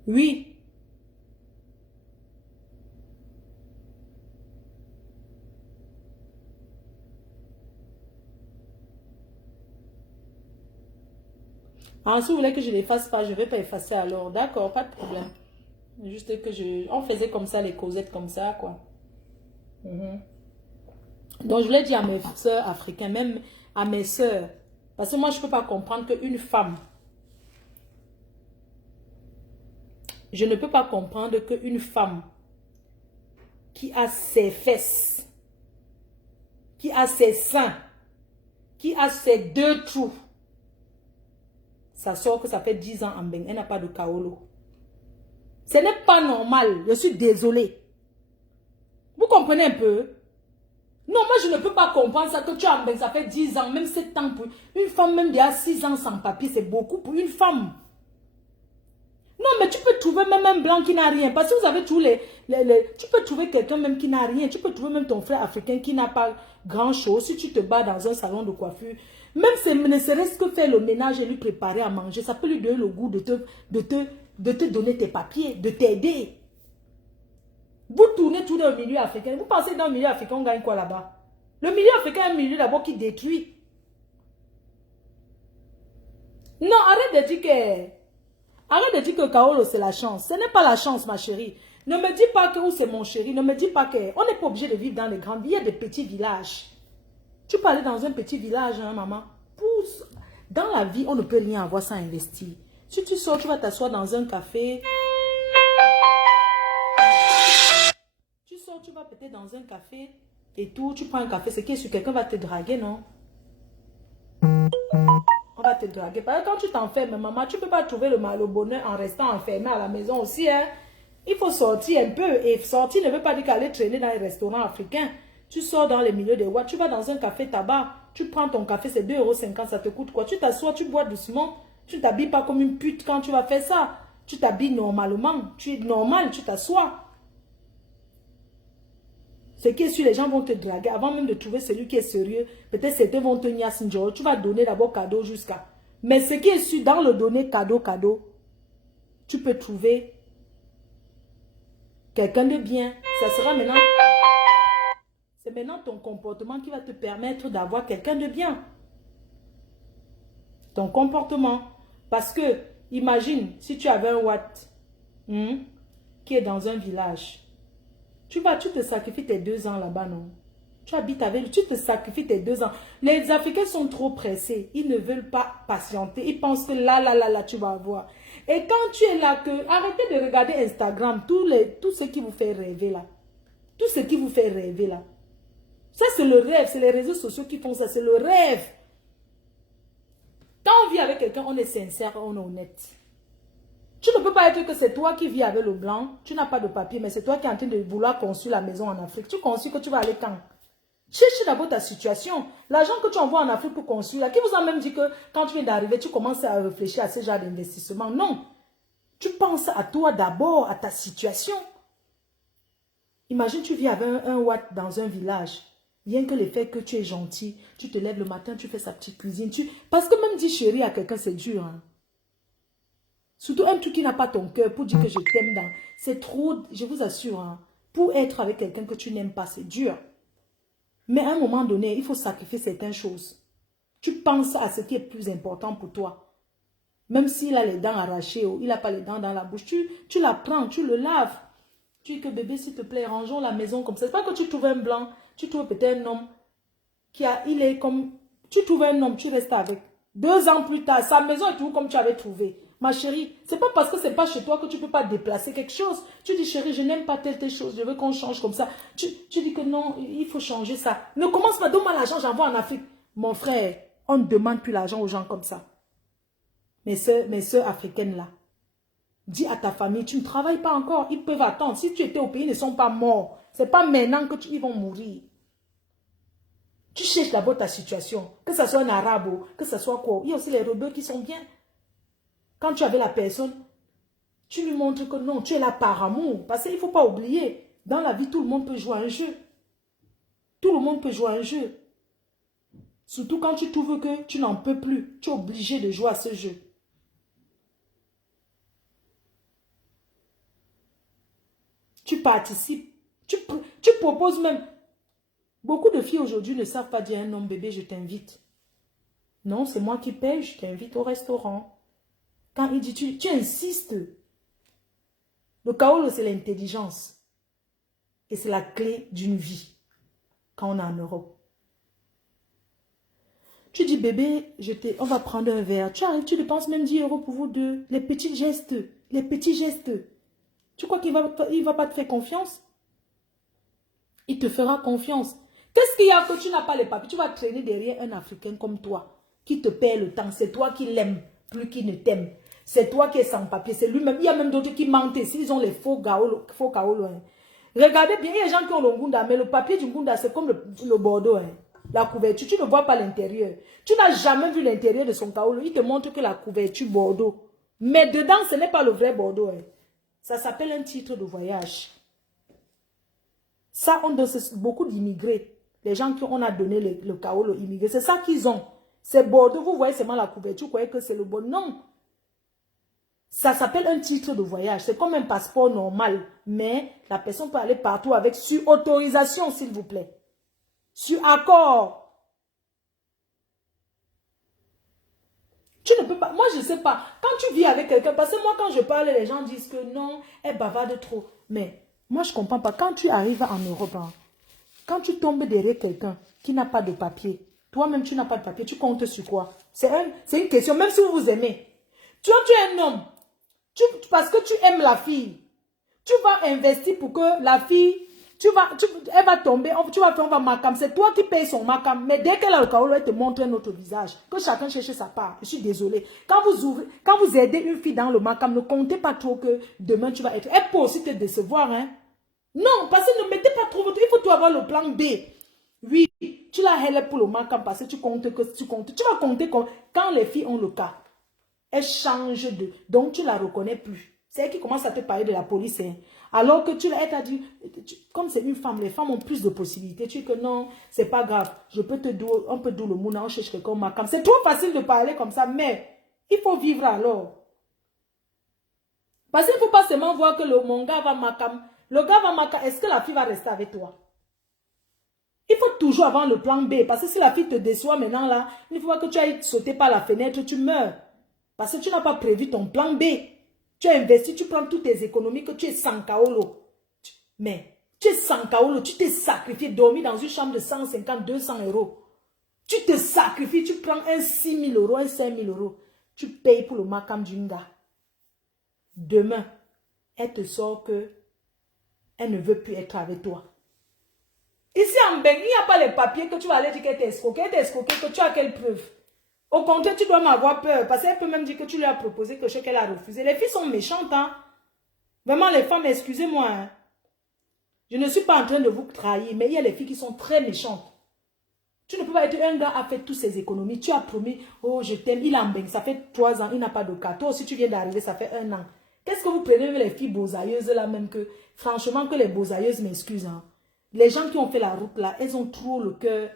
Oui. Ah, si vous voulez que je ne l'efface pas, je ne vais pas effacer alors. D'accord, pas de problème. Juste que on faisait comme ça, les causettes comme ça, quoi. Donc, je voulais dire à mes soeurs africaines, même à mes soeurs, parce que moi, je ne peux pas comprendre qu'une femme, je ne peux pas comprendre qu'une femme qui a ses fesses, qui a ses seins, qui a ses 2 trous, ça sort que ça fait 10 ans en Beng, elle n'a pas de kaolo. Ce n'est pas normal, je suis désolée. Vous comprenez un peu? Non, moi je ne peux pas comprendre ça, que tu as en Beng, ça fait 10 ans, même 7 ans. Pour une femme, même il y a 6 ans sans papier, c'est beaucoup pour une femme. Non, mais tu peux trouver même un blanc qui n'a rien. Parce que vous avez tous tu peux trouver quelqu'un même qui n'a rien. Tu peux trouver même ton frère africain qui n'a pas grand-chose. Si tu te bats dans un salon de coiffure, même ne serait-ce que faire le ménage et lui préparer à manger, ça peut lui donner le goût de te donner tes papiers, de t'aider. Vous tournez tout dans le milieu africain. Vous pensez dans le milieu africain, on gagne quoi là-bas? Le milieu africain est un milieu d'abord qui détruit. Non, arrête de dire que... Arrête de dire que Kaolo c'est la chance. Ce n'est pas la chance, ma chérie. Ne me dis pas que où c'est mon chéri. Ne me dis pas que... On n'est pas obligé de vivre dans les grandes villes. Il y a des petits villages. Tu peux aller dans un petit village, hein, maman. Dans la vie, on ne peut rien avoir sans investir. Si tu sors, tu vas t'asseoir dans un café. Tu sors, tu vas peut-être dans un café et tout. Tu prends un café. Ce qui est sûr, quelqu'un va te draguer, non? On va te draguer. Parce que quand tu t'enfermes, maman, tu ne peux pas trouver le bonheur en restant enfermé à la maison aussi. Hein? Il faut sortir un peu. Et sortir ne veut pas dire qu'aller traîner dans les restaurants africains. Tu sors dans les milieux des watts. Tu vas dans un café tabac. Tu prends ton café, c'est 2,50 €. Ça te coûte quoi? Tu t'assois, tu bois doucement. Tu ne t'habilles pas comme une pute quand tu vas faire ça. Tu t'habilles normalement. Tu es normal, tu t'assois. Ce qui est sûr, les gens vont te draguer avant même de trouver celui qui est sérieux. Peut-être certains vont te niasinjo. Tu vas donner d'abord cadeau jusqu'à. Mais ce qui est sûr, dans le donner cadeau, tu peux trouver quelqu'un de bien. Ça sera maintenant. C'est maintenant ton comportement qui va te permettre d'avoir quelqu'un de bien. Ton comportement. Parce que, imagine, si tu avais un Watt qui est dans un village. Tu te sacrifies tes 2 ans là-bas, non? Tu habites avec lui, tu te sacrifies tes 2 ans. Les Africains sont trop pressés. Ils ne veulent pas patienter. Ils pensent que là, tu vas avoir. Et quand tu es là, arrêtez de regarder Instagram, tout ce qui vous fait rêver là. Tout ce qui vous fait rêver là. Ça, c'est le rêve. C'est les réseaux sociaux qui font ça. C'est le rêve. Quand on vit avec quelqu'un, on est sincère, on est honnête. Tu ne peux pas être que c'est toi qui vis avec le blanc. Tu n'as pas de papier, mais c'est toi qui es en train de vouloir construire la maison en Afrique. Tu construis que tu vas aller quand? Cherche d'abord ta situation. L'argent que tu envoies en Afrique pour construire, qui vous a même dit que quand tu viens d'arriver, tu commences à réfléchir à ce genre d'investissement? Non. Tu penses à toi d'abord, à ta situation. Imagine, tu vis avec un watt dans un village. Rien que le fait que tu es gentil, tu te lèves le matin, tu fais sa petite cuisine. Parce que même dire chérie à quelqu'un, c'est dur. Hein? Surtout un truc qui n'a pas ton cœur pour dire que je t'aime. C'est trop, je vous assure. Hein? Pour être avec quelqu'un que tu n'aimes pas, c'est dur. Mais à un moment donné, il faut sacrifier certaines choses. Tu penses à ce qui est plus important pour toi. Même s'il a les dents arrachées ou il n'a pas les dents dans la bouche, tu la prends, tu le laves. Tu dis que bébé, s'il te plaît, rangeons la maison comme ça. C'est pas que tu trouves un blanc, tu trouves peut-être un homme il est comme... Tu trouves un homme, tu restes avec. 2 ans plus tard, sa maison est toujours comme tu avais trouvé. Ma chérie, c'est pas parce que c'est pas chez toi que tu peux pas déplacer quelque chose. Tu dis chérie, je n'aime pas telle chose, je veux qu'on change comme ça. Tu dis que non, il faut changer ça. Ne commence pas, donne-moi l'argent, j'envoie en Afrique. Mon frère, on ne demande plus l'argent aux gens comme ça. Mes soeurs africaines là. Dis à ta famille, tu ne travailles pas encore, ils peuvent attendre. Si tu étais au pays, ils ne sont pas morts. C'est pas maintenant que ils vont mourir. Tu cherches d'abord ta situation. Que ce soit un arabe, que ce soit quoi. Il y a aussi les rebelles qui sont bien. Quand tu avais la personne, tu lui montres que non, tu es là par amour. Parce qu'il ne faut pas oublier, dans la vie, tout le monde peut jouer un jeu. Tout le monde peut jouer un jeu. Surtout quand tu trouves que tu n'en peux plus. Tu es obligé de jouer à ce jeu. Tu participes. Tu proposes même. Beaucoup de filles aujourd'hui ne savent pas dire à un homme, bébé, je t'invite. Non, c'est moi qui paye, je t'invite au restaurant. Quand il dit, tu insistes. Le kaolo, c'est l'intelligence. Et c'est la clé d'une vie. Quand on est en Europe. Tu dis, bébé, on va prendre un verre. Tu arrives, tu dépenses même 10 € pour vous deux. Les petits gestes. Les petits gestes. Tu crois qu'il ne va pas te faire confiance? Il te fera confiance. Qu'est-ce qu'il y a que tu n'as pas les papiers? Tu vas traîner derrière un Africain comme toi, qui te perd le temps. C'est toi qui l'aimes, plus qu'il ne t'aime. C'est toi qui es sans papier. C'est lui-même. Il y a même d'autres qui mentent. S'ils ont les faux kaolo. Hein. Regardez bien, il y a des gens qui ont le ngunda, mais le papier du ngunda, c'est comme le bordeaux. Hein. La couverture, tu ne vois pas l'intérieur. Tu n'as jamais vu l'intérieur de son kaolo. Il te montre que la couverture bordeaux. Mais dedans, ce n'est pas le vrai bordeaux. Hein. Ça s'appelle un titre de voyage. Ça, on donne beaucoup d'immigrés. Les gens qu'on a donné le kaolo immigré, c'est ça qu'ils ont. C'est bordeaux, vous voyez seulement la couverture, vous croyez que c'est le bon. Non. Ça s'appelle un titre de voyage. C'est comme un passeport normal. Mais la personne peut aller partout avec sur autorisation, s'il vous plaît. Sur accord. Tu ne peux pas. Moi, je ne sais pas. Quand tu vis avec quelqu'un, parce que moi, quand je parle, les gens disent que non, elle bavarde trop. Mais moi, je ne comprends pas. Quand tu arrives en Europe, hein, quand tu tombes derrière quelqu'un qui n'a pas de papier, toi-même, tu n'as pas de papier, tu comptes sur quoi? C'est une question, même si vous vous aimez. Tu es un homme. Parce que tu aimes la fille. Tu vas investir pour que la fille, elle va tomber, on va macam. C'est toi qui payes son macam. Mais dès qu'elle a le kaolo, elle te montre un autre visage. Que chacun cherche sa part. Je suis désolée. Quand vous aidez une fille dans le macam, ne comptez pas trop que demain tu vas être. Elle peut aussi te décevoir, hein. Non, parce que ne mettez pas trop votre... Il faut tout avoir le plan B. Oui, tu la help pour le macam parce que tu comptes que tu comptes. Tu vas compter quand les filles ont le cas. Elles changent de... Donc, tu ne la reconnais plus. C'est elle qui commence à te parler de la police. Hein. Alors que elle t'a dit... Comme c'est une femme, les femmes ont plus de possibilités. Tu dis que non, c'est pas grave. On peut douer le mouna, on cherche quelqu'un au macam. C'est trop facile de parler comme ça, mais il faut vivre alors. Parce qu'il ne faut pas seulement voir que mon gars va macam. Le gars va macam. Est-ce que la fille va rester avec toi? Il faut toujours avoir le plan B. Parce que si la fille te déçoit maintenant là, il faut pas que tu ailles sauter par la fenêtre, tu meurs. Parce que tu n'as pas prévu ton plan B. Tu as investi, tu prends toutes tes économies que tu es sans kaolo. Mais Tu es sans kaolo, tu t'es sacrifié, dormi dans une chambre de 150, 200 euros. Tu te sacrifies, tu prends un 6 000 euros, un 5 000 euros. Tu payes pour le makam d'une gars. Demain, elle te sort que elle ne veut plus être avec toi. Ici en Belgique, il n'y a pas les papiers que tu vas aller dire qu'elle t'a escroqué. Elle t'a escroqué, que tu as quelle preuve? Au contraire, tu dois m'avoir peur. Parce qu'elle peut même dire que tu lui as proposé quelque chose qu'elle a refusé. Les filles sont méchantes, hein. Vraiment, les femmes, excusez-moi, hein. Je ne suis pas en train de vous trahir, mais il y a les filles qui sont très méchantes. Tu ne peux pas être un gars a fait toutes ses économies. Tu as promis, oh je t'aime, il en baigne. Ça fait 3 ans, il n'a pas de cas. Toi aussi, tu viens d'arriver, ça fait 1 an. Qu'est-ce que vous prenez les filles beausailleuses là même que, franchement, que les beausailleuses m'excusent. Hein. Les gens qui ont fait la route là, elles ont trop le cœur.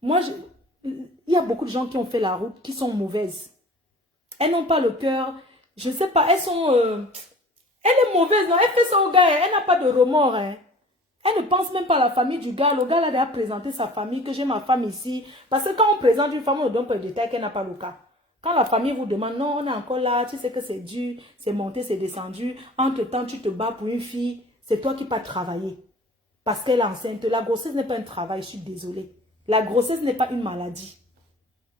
Moi, il y a beaucoup de gens qui ont fait la route qui sont mauvaises. Elles n'ont pas le cœur. Je ne sais pas, elles sont... Elle est mauvaise, non? Elle fait ça au gars, elle n'a pas de remords. Hein. Elle ne pense même pas à la famille du gars. Le gars là, a présenté sa famille, que j'ai ma femme ici. Parce que quand on présente une femme, on donne pas le détail qu'elle n'a pas le cas. Quand la famille vous demande, non, on est encore là, tu sais que c'est dur, c'est monté, c'est descendu. Entre-temps, tu te bats pour une fille, c'est toi qui pas travailler. Parce qu'elle est enceinte. La grossesse n'est pas un travail, je suis désolée. La grossesse n'est pas une maladie.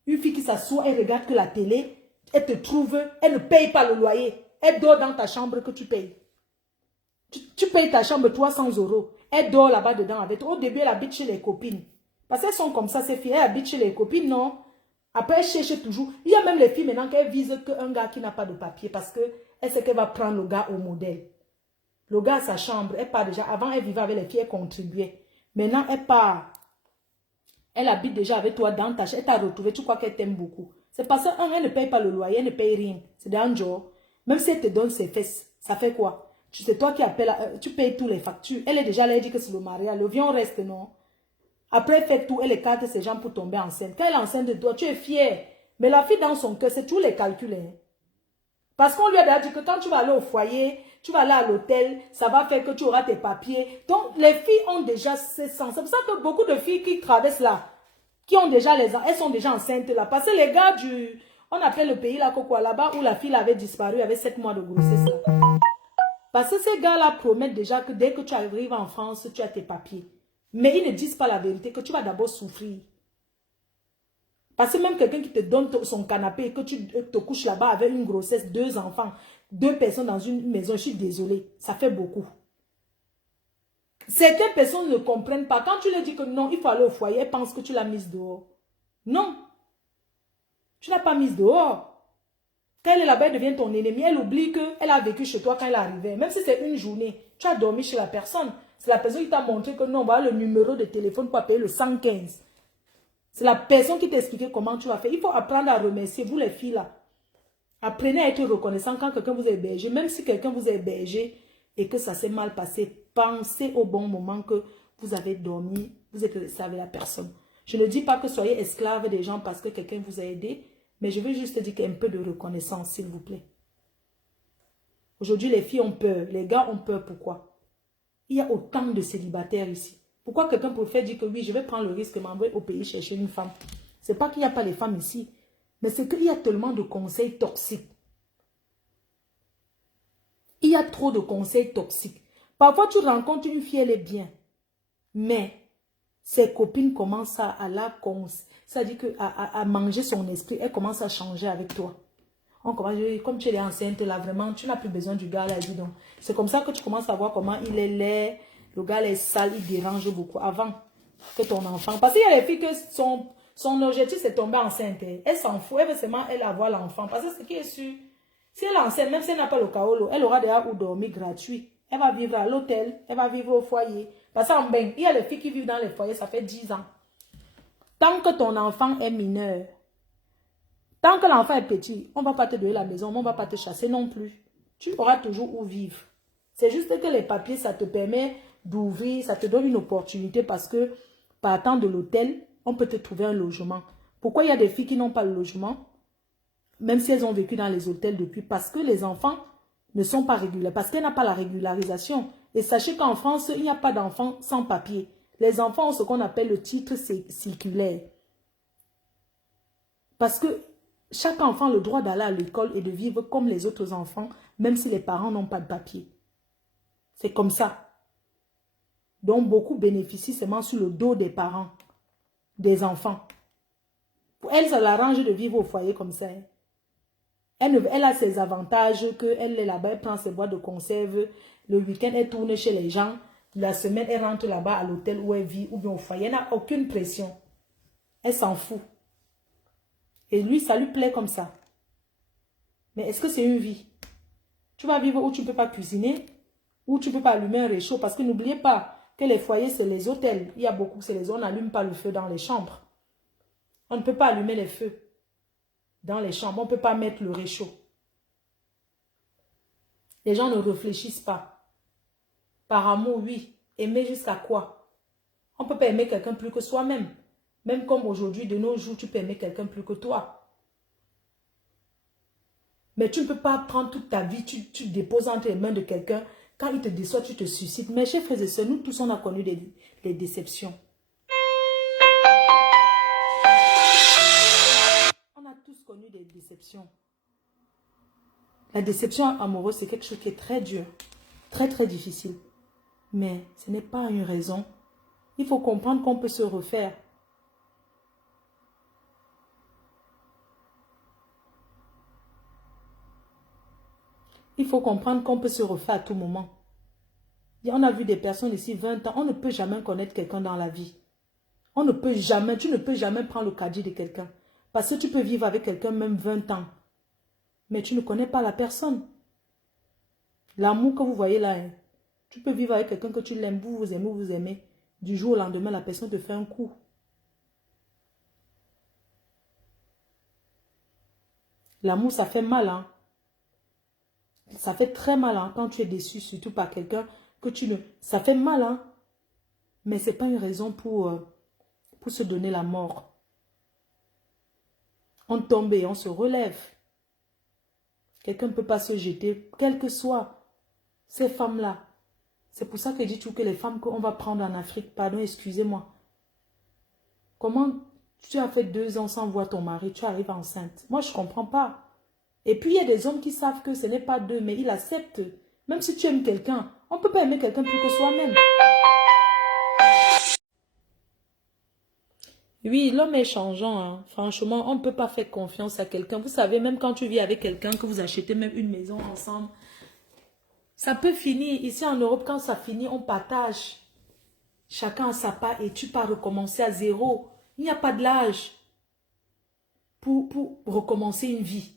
Une fille qui s'assoit, elle regarde que la télé, elle te trouve, elle ne paye pas le loyer. Elle dort dans ta chambre que tu payes. Tu payes ta chambre 300 euros. Elle dort là-bas dedans avec toi. Au début, elle habite chez les copines. Parce qu'elles sont comme ça, ces filles. Elles habitent chez les copines, non. Après, elles cherchent toujours. Il y a même les filles maintenant qui visent qu'un gars qui n'a pas de papier. Parce qu'elle sait qu'elle va prendre le gars au modèle. Le gars a sa chambre. Elle part déjà. Avant, elle vivait avec les filles, elle contribuait. Maintenant, elle part. Elle habite déjà avec toi dans ta chambre. Elle t'a retrouvé. Tu crois qu'elle t'aime beaucoup. C'est parce qu'elle ne paye pas le loyer. Elle ne paye rien. C'est d'un jour. Même si elle te donne ses fesses, ça fait quoi? C'est toi qui appelles, tu payes tous les factures. Elle est déjà là, elle dit que c'est le mariage. Le vion reste, non? Après, elle fait tout, elle écarte ses gens pour tomber enceinte. Quand elle est enceinte de toi, tu es fier. Mais la fille dans son cœur, c'est tous les calculs. Hein. Parce qu'on lui a déjà dit que quand tu vas aller au foyer, tu vas aller à l'hôtel, ça va faire que tu auras tes papiers. Donc, les filles ont déjà ce sens. C'est pour ça que beaucoup de filles qui traversent là, qui ont déjà elles sont déjà enceintes là. Parce que les gars du... On appelle le pays là, quoi, là-bas, où la fille avait disparu avec 7 mois de grossesse là. Parce que ces gars-là promettent déjà que dès que tu arrives en France, tu as tes papiers. Mais ils ne disent pas la vérité, que tu vas d'abord souffrir. Parce que même quelqu'un qui te donne son canapé et que tu te couches là-bas avec une grossesse, 2 enfants, 2 personnes dans une maison, je suis désolée, ça fait beaucoup. Certaines personnes ne comprennent pas. Quand tu leur dis que non, il faut aller au foyer, elles pensent que tu l'as mise dehors. Non. Tu ne l'as pas mise dehors. Quand elle est là-bas, elle devient ton ennemi. Elle oublie qu'elle a vécu chez toi quand elle est arrivée. Même si c'est une journée, tu as dormi chez la personne. C'est la personne qui t'a montré que non, voilà le numéro de téléphone pour payer le 115. C'est la personne qui t'a expliqué comment tu vas faire. Il faut apprendre à remercier, vous les filles là. Apprenez à être reconnaissant quand quelqu'un vous a hébergé. Même si quelqu'un vous a hébergé et que ça s'est mal passé, pensez au bon moment que vous avez dormi, vous êtes resté avec la personne. Je ne dis pas que soyez esclave des gens parce que quelqu'un vous a aidé. Mais je veux juste dire un peu de reconnaissance, s'il vous plaît. Aujourd'hui, les filles ont peur. Les gars ont peur. Pourquoi? Il y a autant de célibataires ici. Pourquoi quelqu'un préfère dire que oui, je vais prendre le risque de m'envoyer au pays chercher une femme? Ce n'est pas qu'il n'y a pas les femmes ici. Mais c'est qu'il y a tellement de conseils toxiques. Il y a trop de conseils toxiques. Parfois, tu rencontres une fille, elle est bien. Mais ses copines commencent à la c'est-à-dire à manger son esprit. Elle commence à changer avec toi. On commence, comme tu es enceinte là, vraiment, tu n'as plus besoin du gars là, dis donc. C'est comme ça que tu commences à voir comment il est laid. Le gars est sale, il dérange beaucoup. Avant que ton enfant... Parce qu'il y a les filles que son objectif c'est tomber enceinte. Elle s'en fout, elle veut seulement elle avoir l'enfant. Parce que ce qui est sûr, si elle est enceinte, même si elle n'a pas le kaolo, elle aura déjà où dormir gratuit. Elle va vivre à l'hôtel, elle va vivre au foyer. Parce qu'en bain, il y a les filles qui vivent dans les foyers, ça fait 10 ans. Tant que ton enfant est mineur, tant que l'enfant est petit, on ne va pas te donner la maison, on ne va pas te chasser non plus. Tu auras toujours où vivre. C'est juste que les papiers, ça te permet d'ouvrir, ça te donne une opportunité parce que partant de l'hôtel, on peut te trouver un logement. Pourquoi il y a des filles qui n'ont pas le logement? Même si elles ont vécu dans les hôtels depuis, parce que les enfants ne sont pas régulaires, parce qu'elles n'ont pas la régularisation. Et sachez qu'en France, il n'y a pas d'enfants sans papier. Les enfants ont ce qu'on appelle le titre circulaire. Parce que chaque enfant a le droit d'aller à l'école et de vivre comme les autres enfants, même si les parents n'ont pas de papier. C'est comme ça. Donc, beaucoup bénéficient seulement sur le dos des parents, des enfants. Pour elle, ça l'arrange de vivre au foyer comme ça. Hein. Elle a ses avantages, qu'elle est là-bas, elle prend ses boîtes de conserve. Le week-end, elle tourne chez les gens. La semaine, elle rentre là-bas à l'hôtel où elle vit ou bien au foyer. Elle n'a aucune pression. Elle s'en fout. Et lui, ça lui plaît comme ça. Mais est-ce que c'est une vie? Tu vas vivre où tu ne peux pas cuisiner, où tu ne peux pas allumer un réchaud. Parce que n'oubliez pas que les foyers, c'est les hôtels. Il y a beaucoup, c'est les on n'allume pas le feu dans les chambres. On ne peut pas allumer les feux dans les chambres. On ne peut pas mettre le réchaud. Les gens ne réfléchissent pas. Par amour, oui. Aimer jusqu'à quoi? On ne peut pas aimer quelqu'un plus que soi-même. Même comme aujourd'hui, de nos jours, tu peux aimer quelqu'un plus que toi. Mais tu ne peux pas prendre toute ta vie, tu te déposes entre les mains de quelqu'un. Quand il te déçoit, tu te suicides. Mais chers frères et sœurs, nous tous, on a connu des déceptions. On a tous connu des déceptions. La déception amoureuse, c'est quelque chose qui est très dur. Très, très difficile. Mais ce n'est pas une raison. Il faut comprendre qu'on peut se refaire. Il faut comprendre qu'on peut se refaire à tout moment. On a vu des personnes ici, 20 ans, on ne peut jamais connaître quelqu'un dans la vie. On ne peut jamais, tu ne peux jamais prendre le caddie de quelqu'un. Parce que tu peux vivre avec quelqu'un même 20 ans. Mais tu ne connais pas la personne. L'amour que vous voyez là, hein, tu peux vivre avec quelqu'un que tu l'aimes, vous vous aimez, vous aimez. Du jour au lendemain, la personne te fait un coup. L'amour, ça fait mal, hein. Ça fait très mal hein, quand tu es déçu, surtout par quelqu'un que tu ne... Ça fait mal, hein. Mais ce n'est pas une raison pour se donner la mort. On tombe et on se relève. Quelqu'un ne peut pas se jeter, quelles que soient ces femmes-là. C'est pour ça que je dis tout que les femmes qu'on va prendre en Afrique, pardon, excusez-moi. Comment tu as fait 2 ans sans voir ton mari, tu arrives enceinte? Moi, je ne comprends pas. Et puis, il y a des hommes qui savent que ce n'est pas d'eux, mais ils acceptent. Même si tu aimes quelqu'un, on ne peut pas aimer quelqu'un plus que soi-même. Oui, l'homme est changeant. Hein. Franchement, on ne peut pas faire confiance à quelqu'un. Vous savez, même quand tu vis avec quelqu'un, que vous achetez même une maison ensemble, ça peut finir. Ici en Europe, quand ça finit, on partage. Chacun a sa part et tu pars recommencer à zéro. Il n'y a pas de l'âge pour recommencer une vie.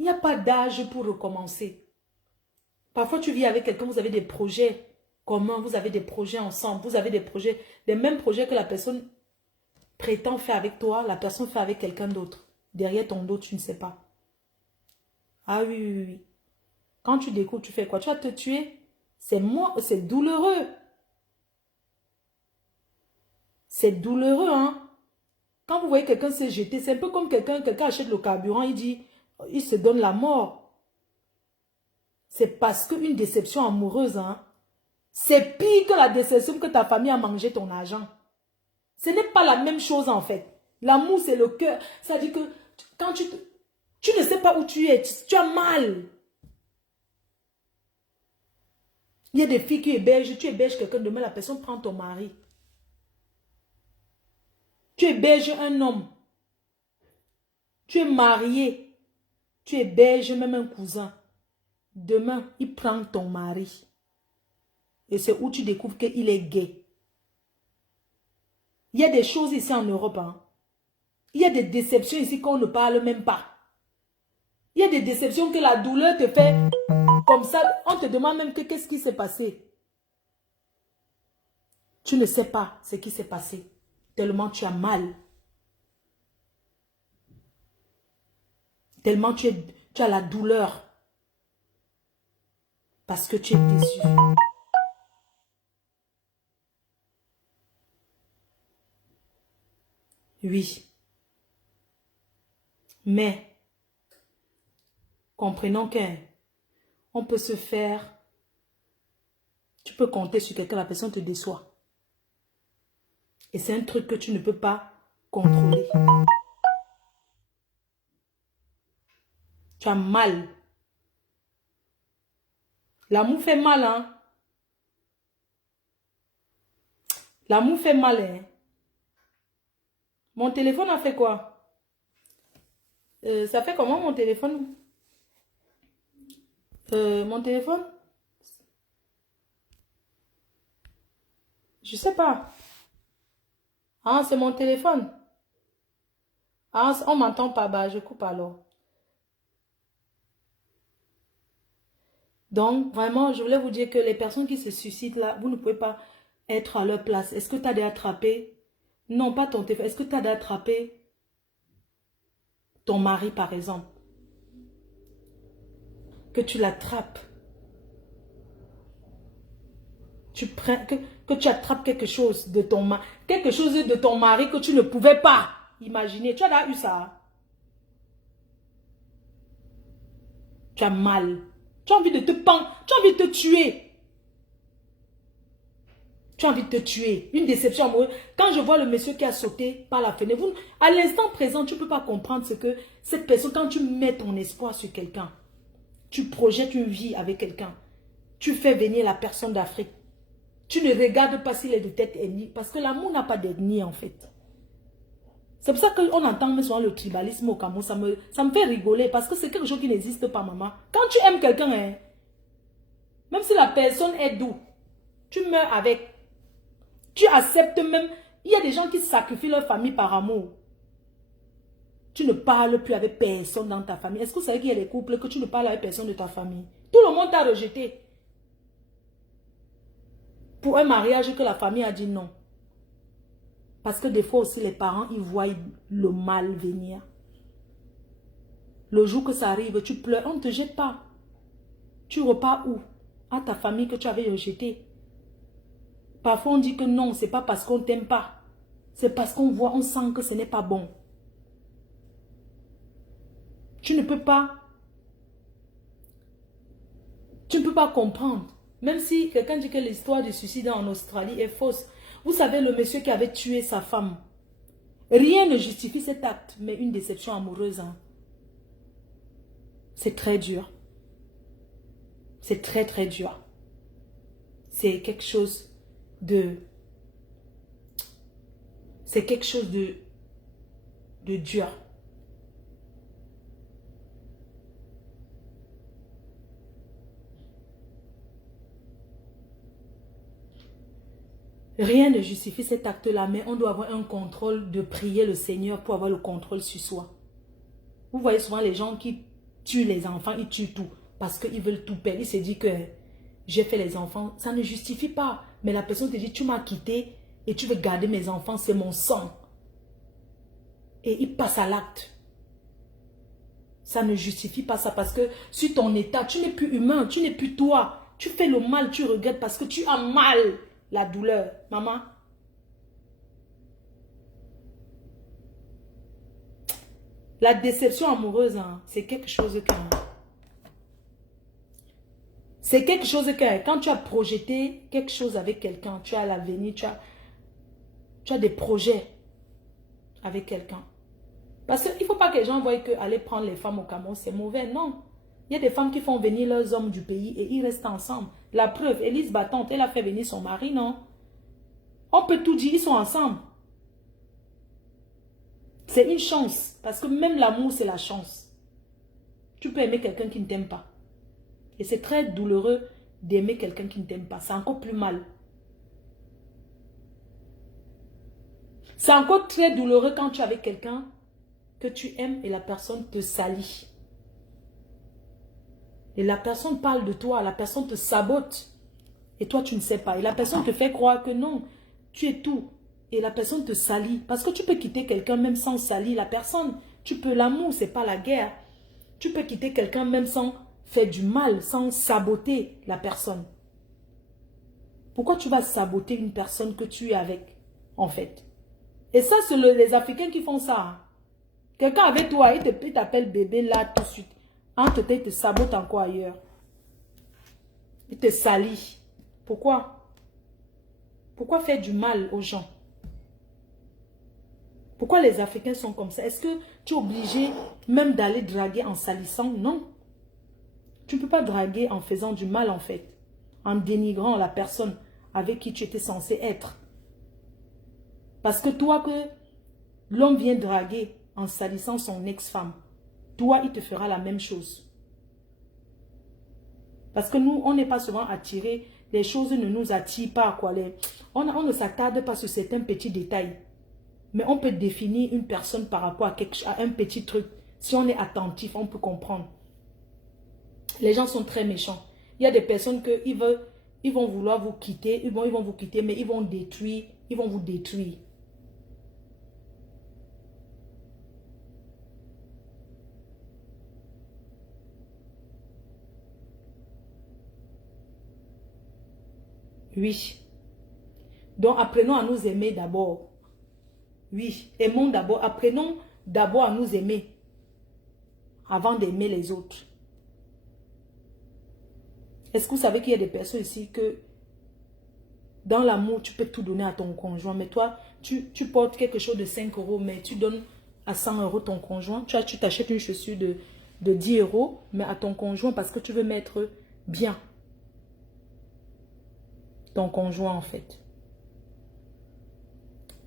Il n'y a pas d'âge pour recommencer. Parfois, tu vis avec quelqu'un, vous avez des projets communs, vous avez des projets ensemble, vous avez des projets, les mêmes projets que la personne prétend faire avec toi, la personne fait avec quelqu'un d'autre. Derrière ton dos, tu ne sais pas. Ah oui, oui, oui. Quand tu découvres, tu fais quoi? Tu vas te tuer? C'est douloureux. C'est douloureux, hein? Quand vous voyez quelqu'un se jeter, c'est un peu comme quelqu'un achète le carburant, il dit, il se donne la mort. C'est parce qu'une déception amoureuse, hein, c'est pire que la déception que ta famille a mangé ton argent. Ce n'est pas la même chose en fait. L'amour, c'est le cœur. Ça dit que quand tu ne sais pas où tu es, tu as mal. Il y a des filles qui hébergent, tu héberges quelqu'un, demain la personne prend ton mari. Tu héberges un homme. Tu es marié. Tu héberges même un cousin. Demain, il prend ton mari. Et c'est où tu découvres qu'il est gay. Il y a des choses ici en Europe. Hein. Il y a des déceptions ici qu'on ne parle même pas. Il y a des déceptions que la douleur te fait comme ça. On te demande même qu'est-ce qui s'est passé. Tu ne sais pas ce qui s'est passé. Tellement tu as mal. Tellement tu as la douleur. Parce que tu es déçu. Oui. Mais, comprenons qu'on peut se faire. Tu peux compter sur quelqu'un, la personne te déçoit. Et c'est un truc que tu ne peux pas contrôler. Tu as mal. L'amour fait mal, hein? L'amour fait mal, hein. Mon téléphone a fait quoi? Ça fait comment mon téléphone? Mon téléphone? Je sais pas. Ah, c'est mon téléphone. Ah, on m'entend pas, bah, je coupe alors. Donc, vraiment, je voulais vous dire que les personnes qui se suicident là, vous ne pouvez pas être à leur place. Est-ce que tu as déjà attrapé? Non, pas ton téléphone. Est-ce que tu as déjà attrapé ton mari, par exemple? Que tu l'attrapes. Que tu attrapes quelque chose de ton mari. Quelque chose de ton mari que tu ne pouvais pas imaginer. Tu as déjà eu ça? Tu as mal. Tu as envie de te pendre. Tu as envie de te tuer. Tu as envie de te tuer. Une déception amoureuse. Quand je vois le monsieur qui a sauté par la fenêtre, à l'instant présent, tu ne peux pas comprendre ce que cette personne, quand tu mets ton espoir sur quelqu'un, tu projettes une vie avec quelqu'un, tu fais venir la personne d'Afrique. Tu ne regardes pas s'il est de tête ethnie, parce que l'amour n'a pas d'ethnie en fait. C'est pour ça qu'on entend même souvent le tribalisme au Cameroun. Ça me fait rigoler, parce que c'est quelque chose qui n'existe pas, maman. Quand tu aimes quelqu'un, hein, même si la personne est douce, tu meurs avec. Tu acceptes même. Il y a des gens qui sacrifient leur famille par amour. Tu ne parles plus avec personne dans ta famille. Est-ce que vous savez qu'il y a des couples que tu ne parles avec personne de ta famille? Tout le monde t'a rejeté. Pour un mariage que la famille a dit non. Parce que des fois aussi les parents, ils voient le mal venir. Le jour que ça arrive, tu pleures, on ne te jette pas. Tu repars où? À ta famille que tu avais rejetée. Parfois on dit que non, c'est pas parce qu'on t'aime pas. C'est parce qu'on voit, on sent que ce n'est pas bon. Tu ne peux pas. Tu ne peux pas comprendre. Même si quelqu'un dit que l'histoire du suicide en Australie est fausse. Vous savez, le monsieur qui avait tué sa femme. Rien ne justifie cet acte, mais une déception amoureuse. Hein. C'est très dur. C'est très très dur. C'est quelque chose de... C'est quelque chose de dur. Rien ne justifie cet acte-là, mais on doit avoir un contrôle de prier le Seigneur pour avoir le contrôle sur soi. Vous voyez souvent les gens qui tuent les enfants, ils tuent tout parce qu'ils veulent tout perdre. Ils se disent que j'ai fait les enfants, ça ne justifie pas. Mais la personne te dit, tu m'as quitté et tu veux garder mes enfants, c'est mon sang. Et il passe à l'acte. Ça ne justifie pas ça parce que sur ton état, tu n'es plus humain, tu n'es plus toi. Tu fais le mal, tu regrettes parce que tu as mal. La douleur, maman. La déception amoureuse, hein, c'est quelque chose que... C'est quelque chose que quand tu as projeté quelque chose avec quelqu'un, tu as l'avenir, tu as des projets avec quelqu'un. Parce qu'il ne faut pas que les gens voient que aller prendre les femmes au Cameroun, c'est mauvais. Non. Il y a des femmes qui font venir leurs hommes du pays et ils restent ensemble. La preuve, Élise Battante, elle a fait venir son mari, non? On peut tout dire, ils sont ensemble. C'est une chance. Parce que même l'amour, c'est la chance. Tu peux aimer quelqu'un qui ne t'aime pas. Et c'est très douloureux d'aimer quelqu'un qui ne t'aime pas. C'est encore plus mal. C'est encore très douloureux quand tu es avec quelqu'un que tu aimes et la personne te salit. Et la personne parle de toi, la personne te sabote. Et toi, tu ne sais pas. Et la personne te fait croire que non, tu es tout. Et la personne te salit. Parce que tu peux quitter quelqu'un même sans salir la personne. Tu peux, l'amour, c'est pas la guerre. Tu peux quitter quelqu'un même sans faire du mal, sans saboter la personne. Pourquoi tu vas saboter une personne que tu es avec, en fait? Et ça, c'est les Africains qui font ça. Hein. Quelqu'un avec toi, il t'appelle bébé là tout de suite. Entre eux, il te sabote encore ailleurs. Il te salit. Pourquoi? Pourquoi faire du mal aux gens? Pourquoi les Africains sont comme ça? Est-ce que tu es obligé même d'aller draguer en salissant? Non. Tu ne peux pas draguer en faisant du mal en fait. En dénigrant la personne avec qui tu étais censé être. Parce que toi que l'homme vient draguer en salissant son ex-femme, toi, il te fera la même chose. Parce que nous, on n'est pas souvent attirés. Les choses ne nous attirent pas. Quoi. On ne s'attarde pas sur certains petits détails. Mais on peut définir une personne par rapport à un petit truc. Si on est attentif, on peut comprendre. Les gens sont très méchants. Il y a des personnes ils vont vouloir vous quitter. Ils vont vous quitter, mais ils vont vous détruire. Oui. Donc, apprenons à nous aimer d'abord. Oui, aimons d'abord. Apprenons d'abord à nous aimer avant d'aimer les autres. Est-ce que vous savez qu'il y a des personnes ici que dans l'amour, tu peux tout donner à ton conjoint, mais toi, tu portes quelque chose de 5 euros, mais tu donnes à 100 euros ton conjoint. Tu t'achètes une chaussure de 10 euros, mais à ton conjoint parce que tu veux mettre bien ton conjoint en fait.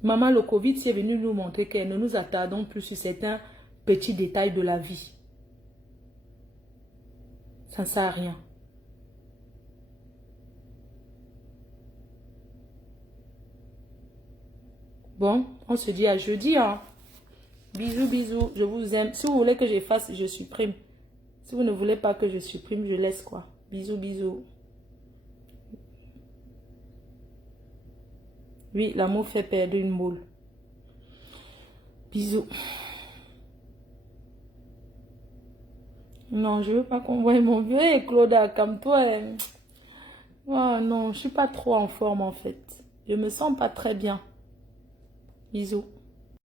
Maman, le Covid, c'est venu nous montrer que ne nous attardons plus sur certains petits détails de la vie. Ça ne sert à rien. Bon, on se dit à jeudi. Hein. Bisous, bisous. Je vous aime. Si vous voulez que j'efface, je supprime. Si vous ne voulez pas que je supprime, je laisse quoi. Bisous, bisous. Oui, l'amour fait perdre une moule. Bisous. Non, je veux pas qu'on voie mon vieux. Hey, Claudia, comme toi. Oh, non, je suis pas trop en forme en fait. Je me sens pas très bien. Bisous.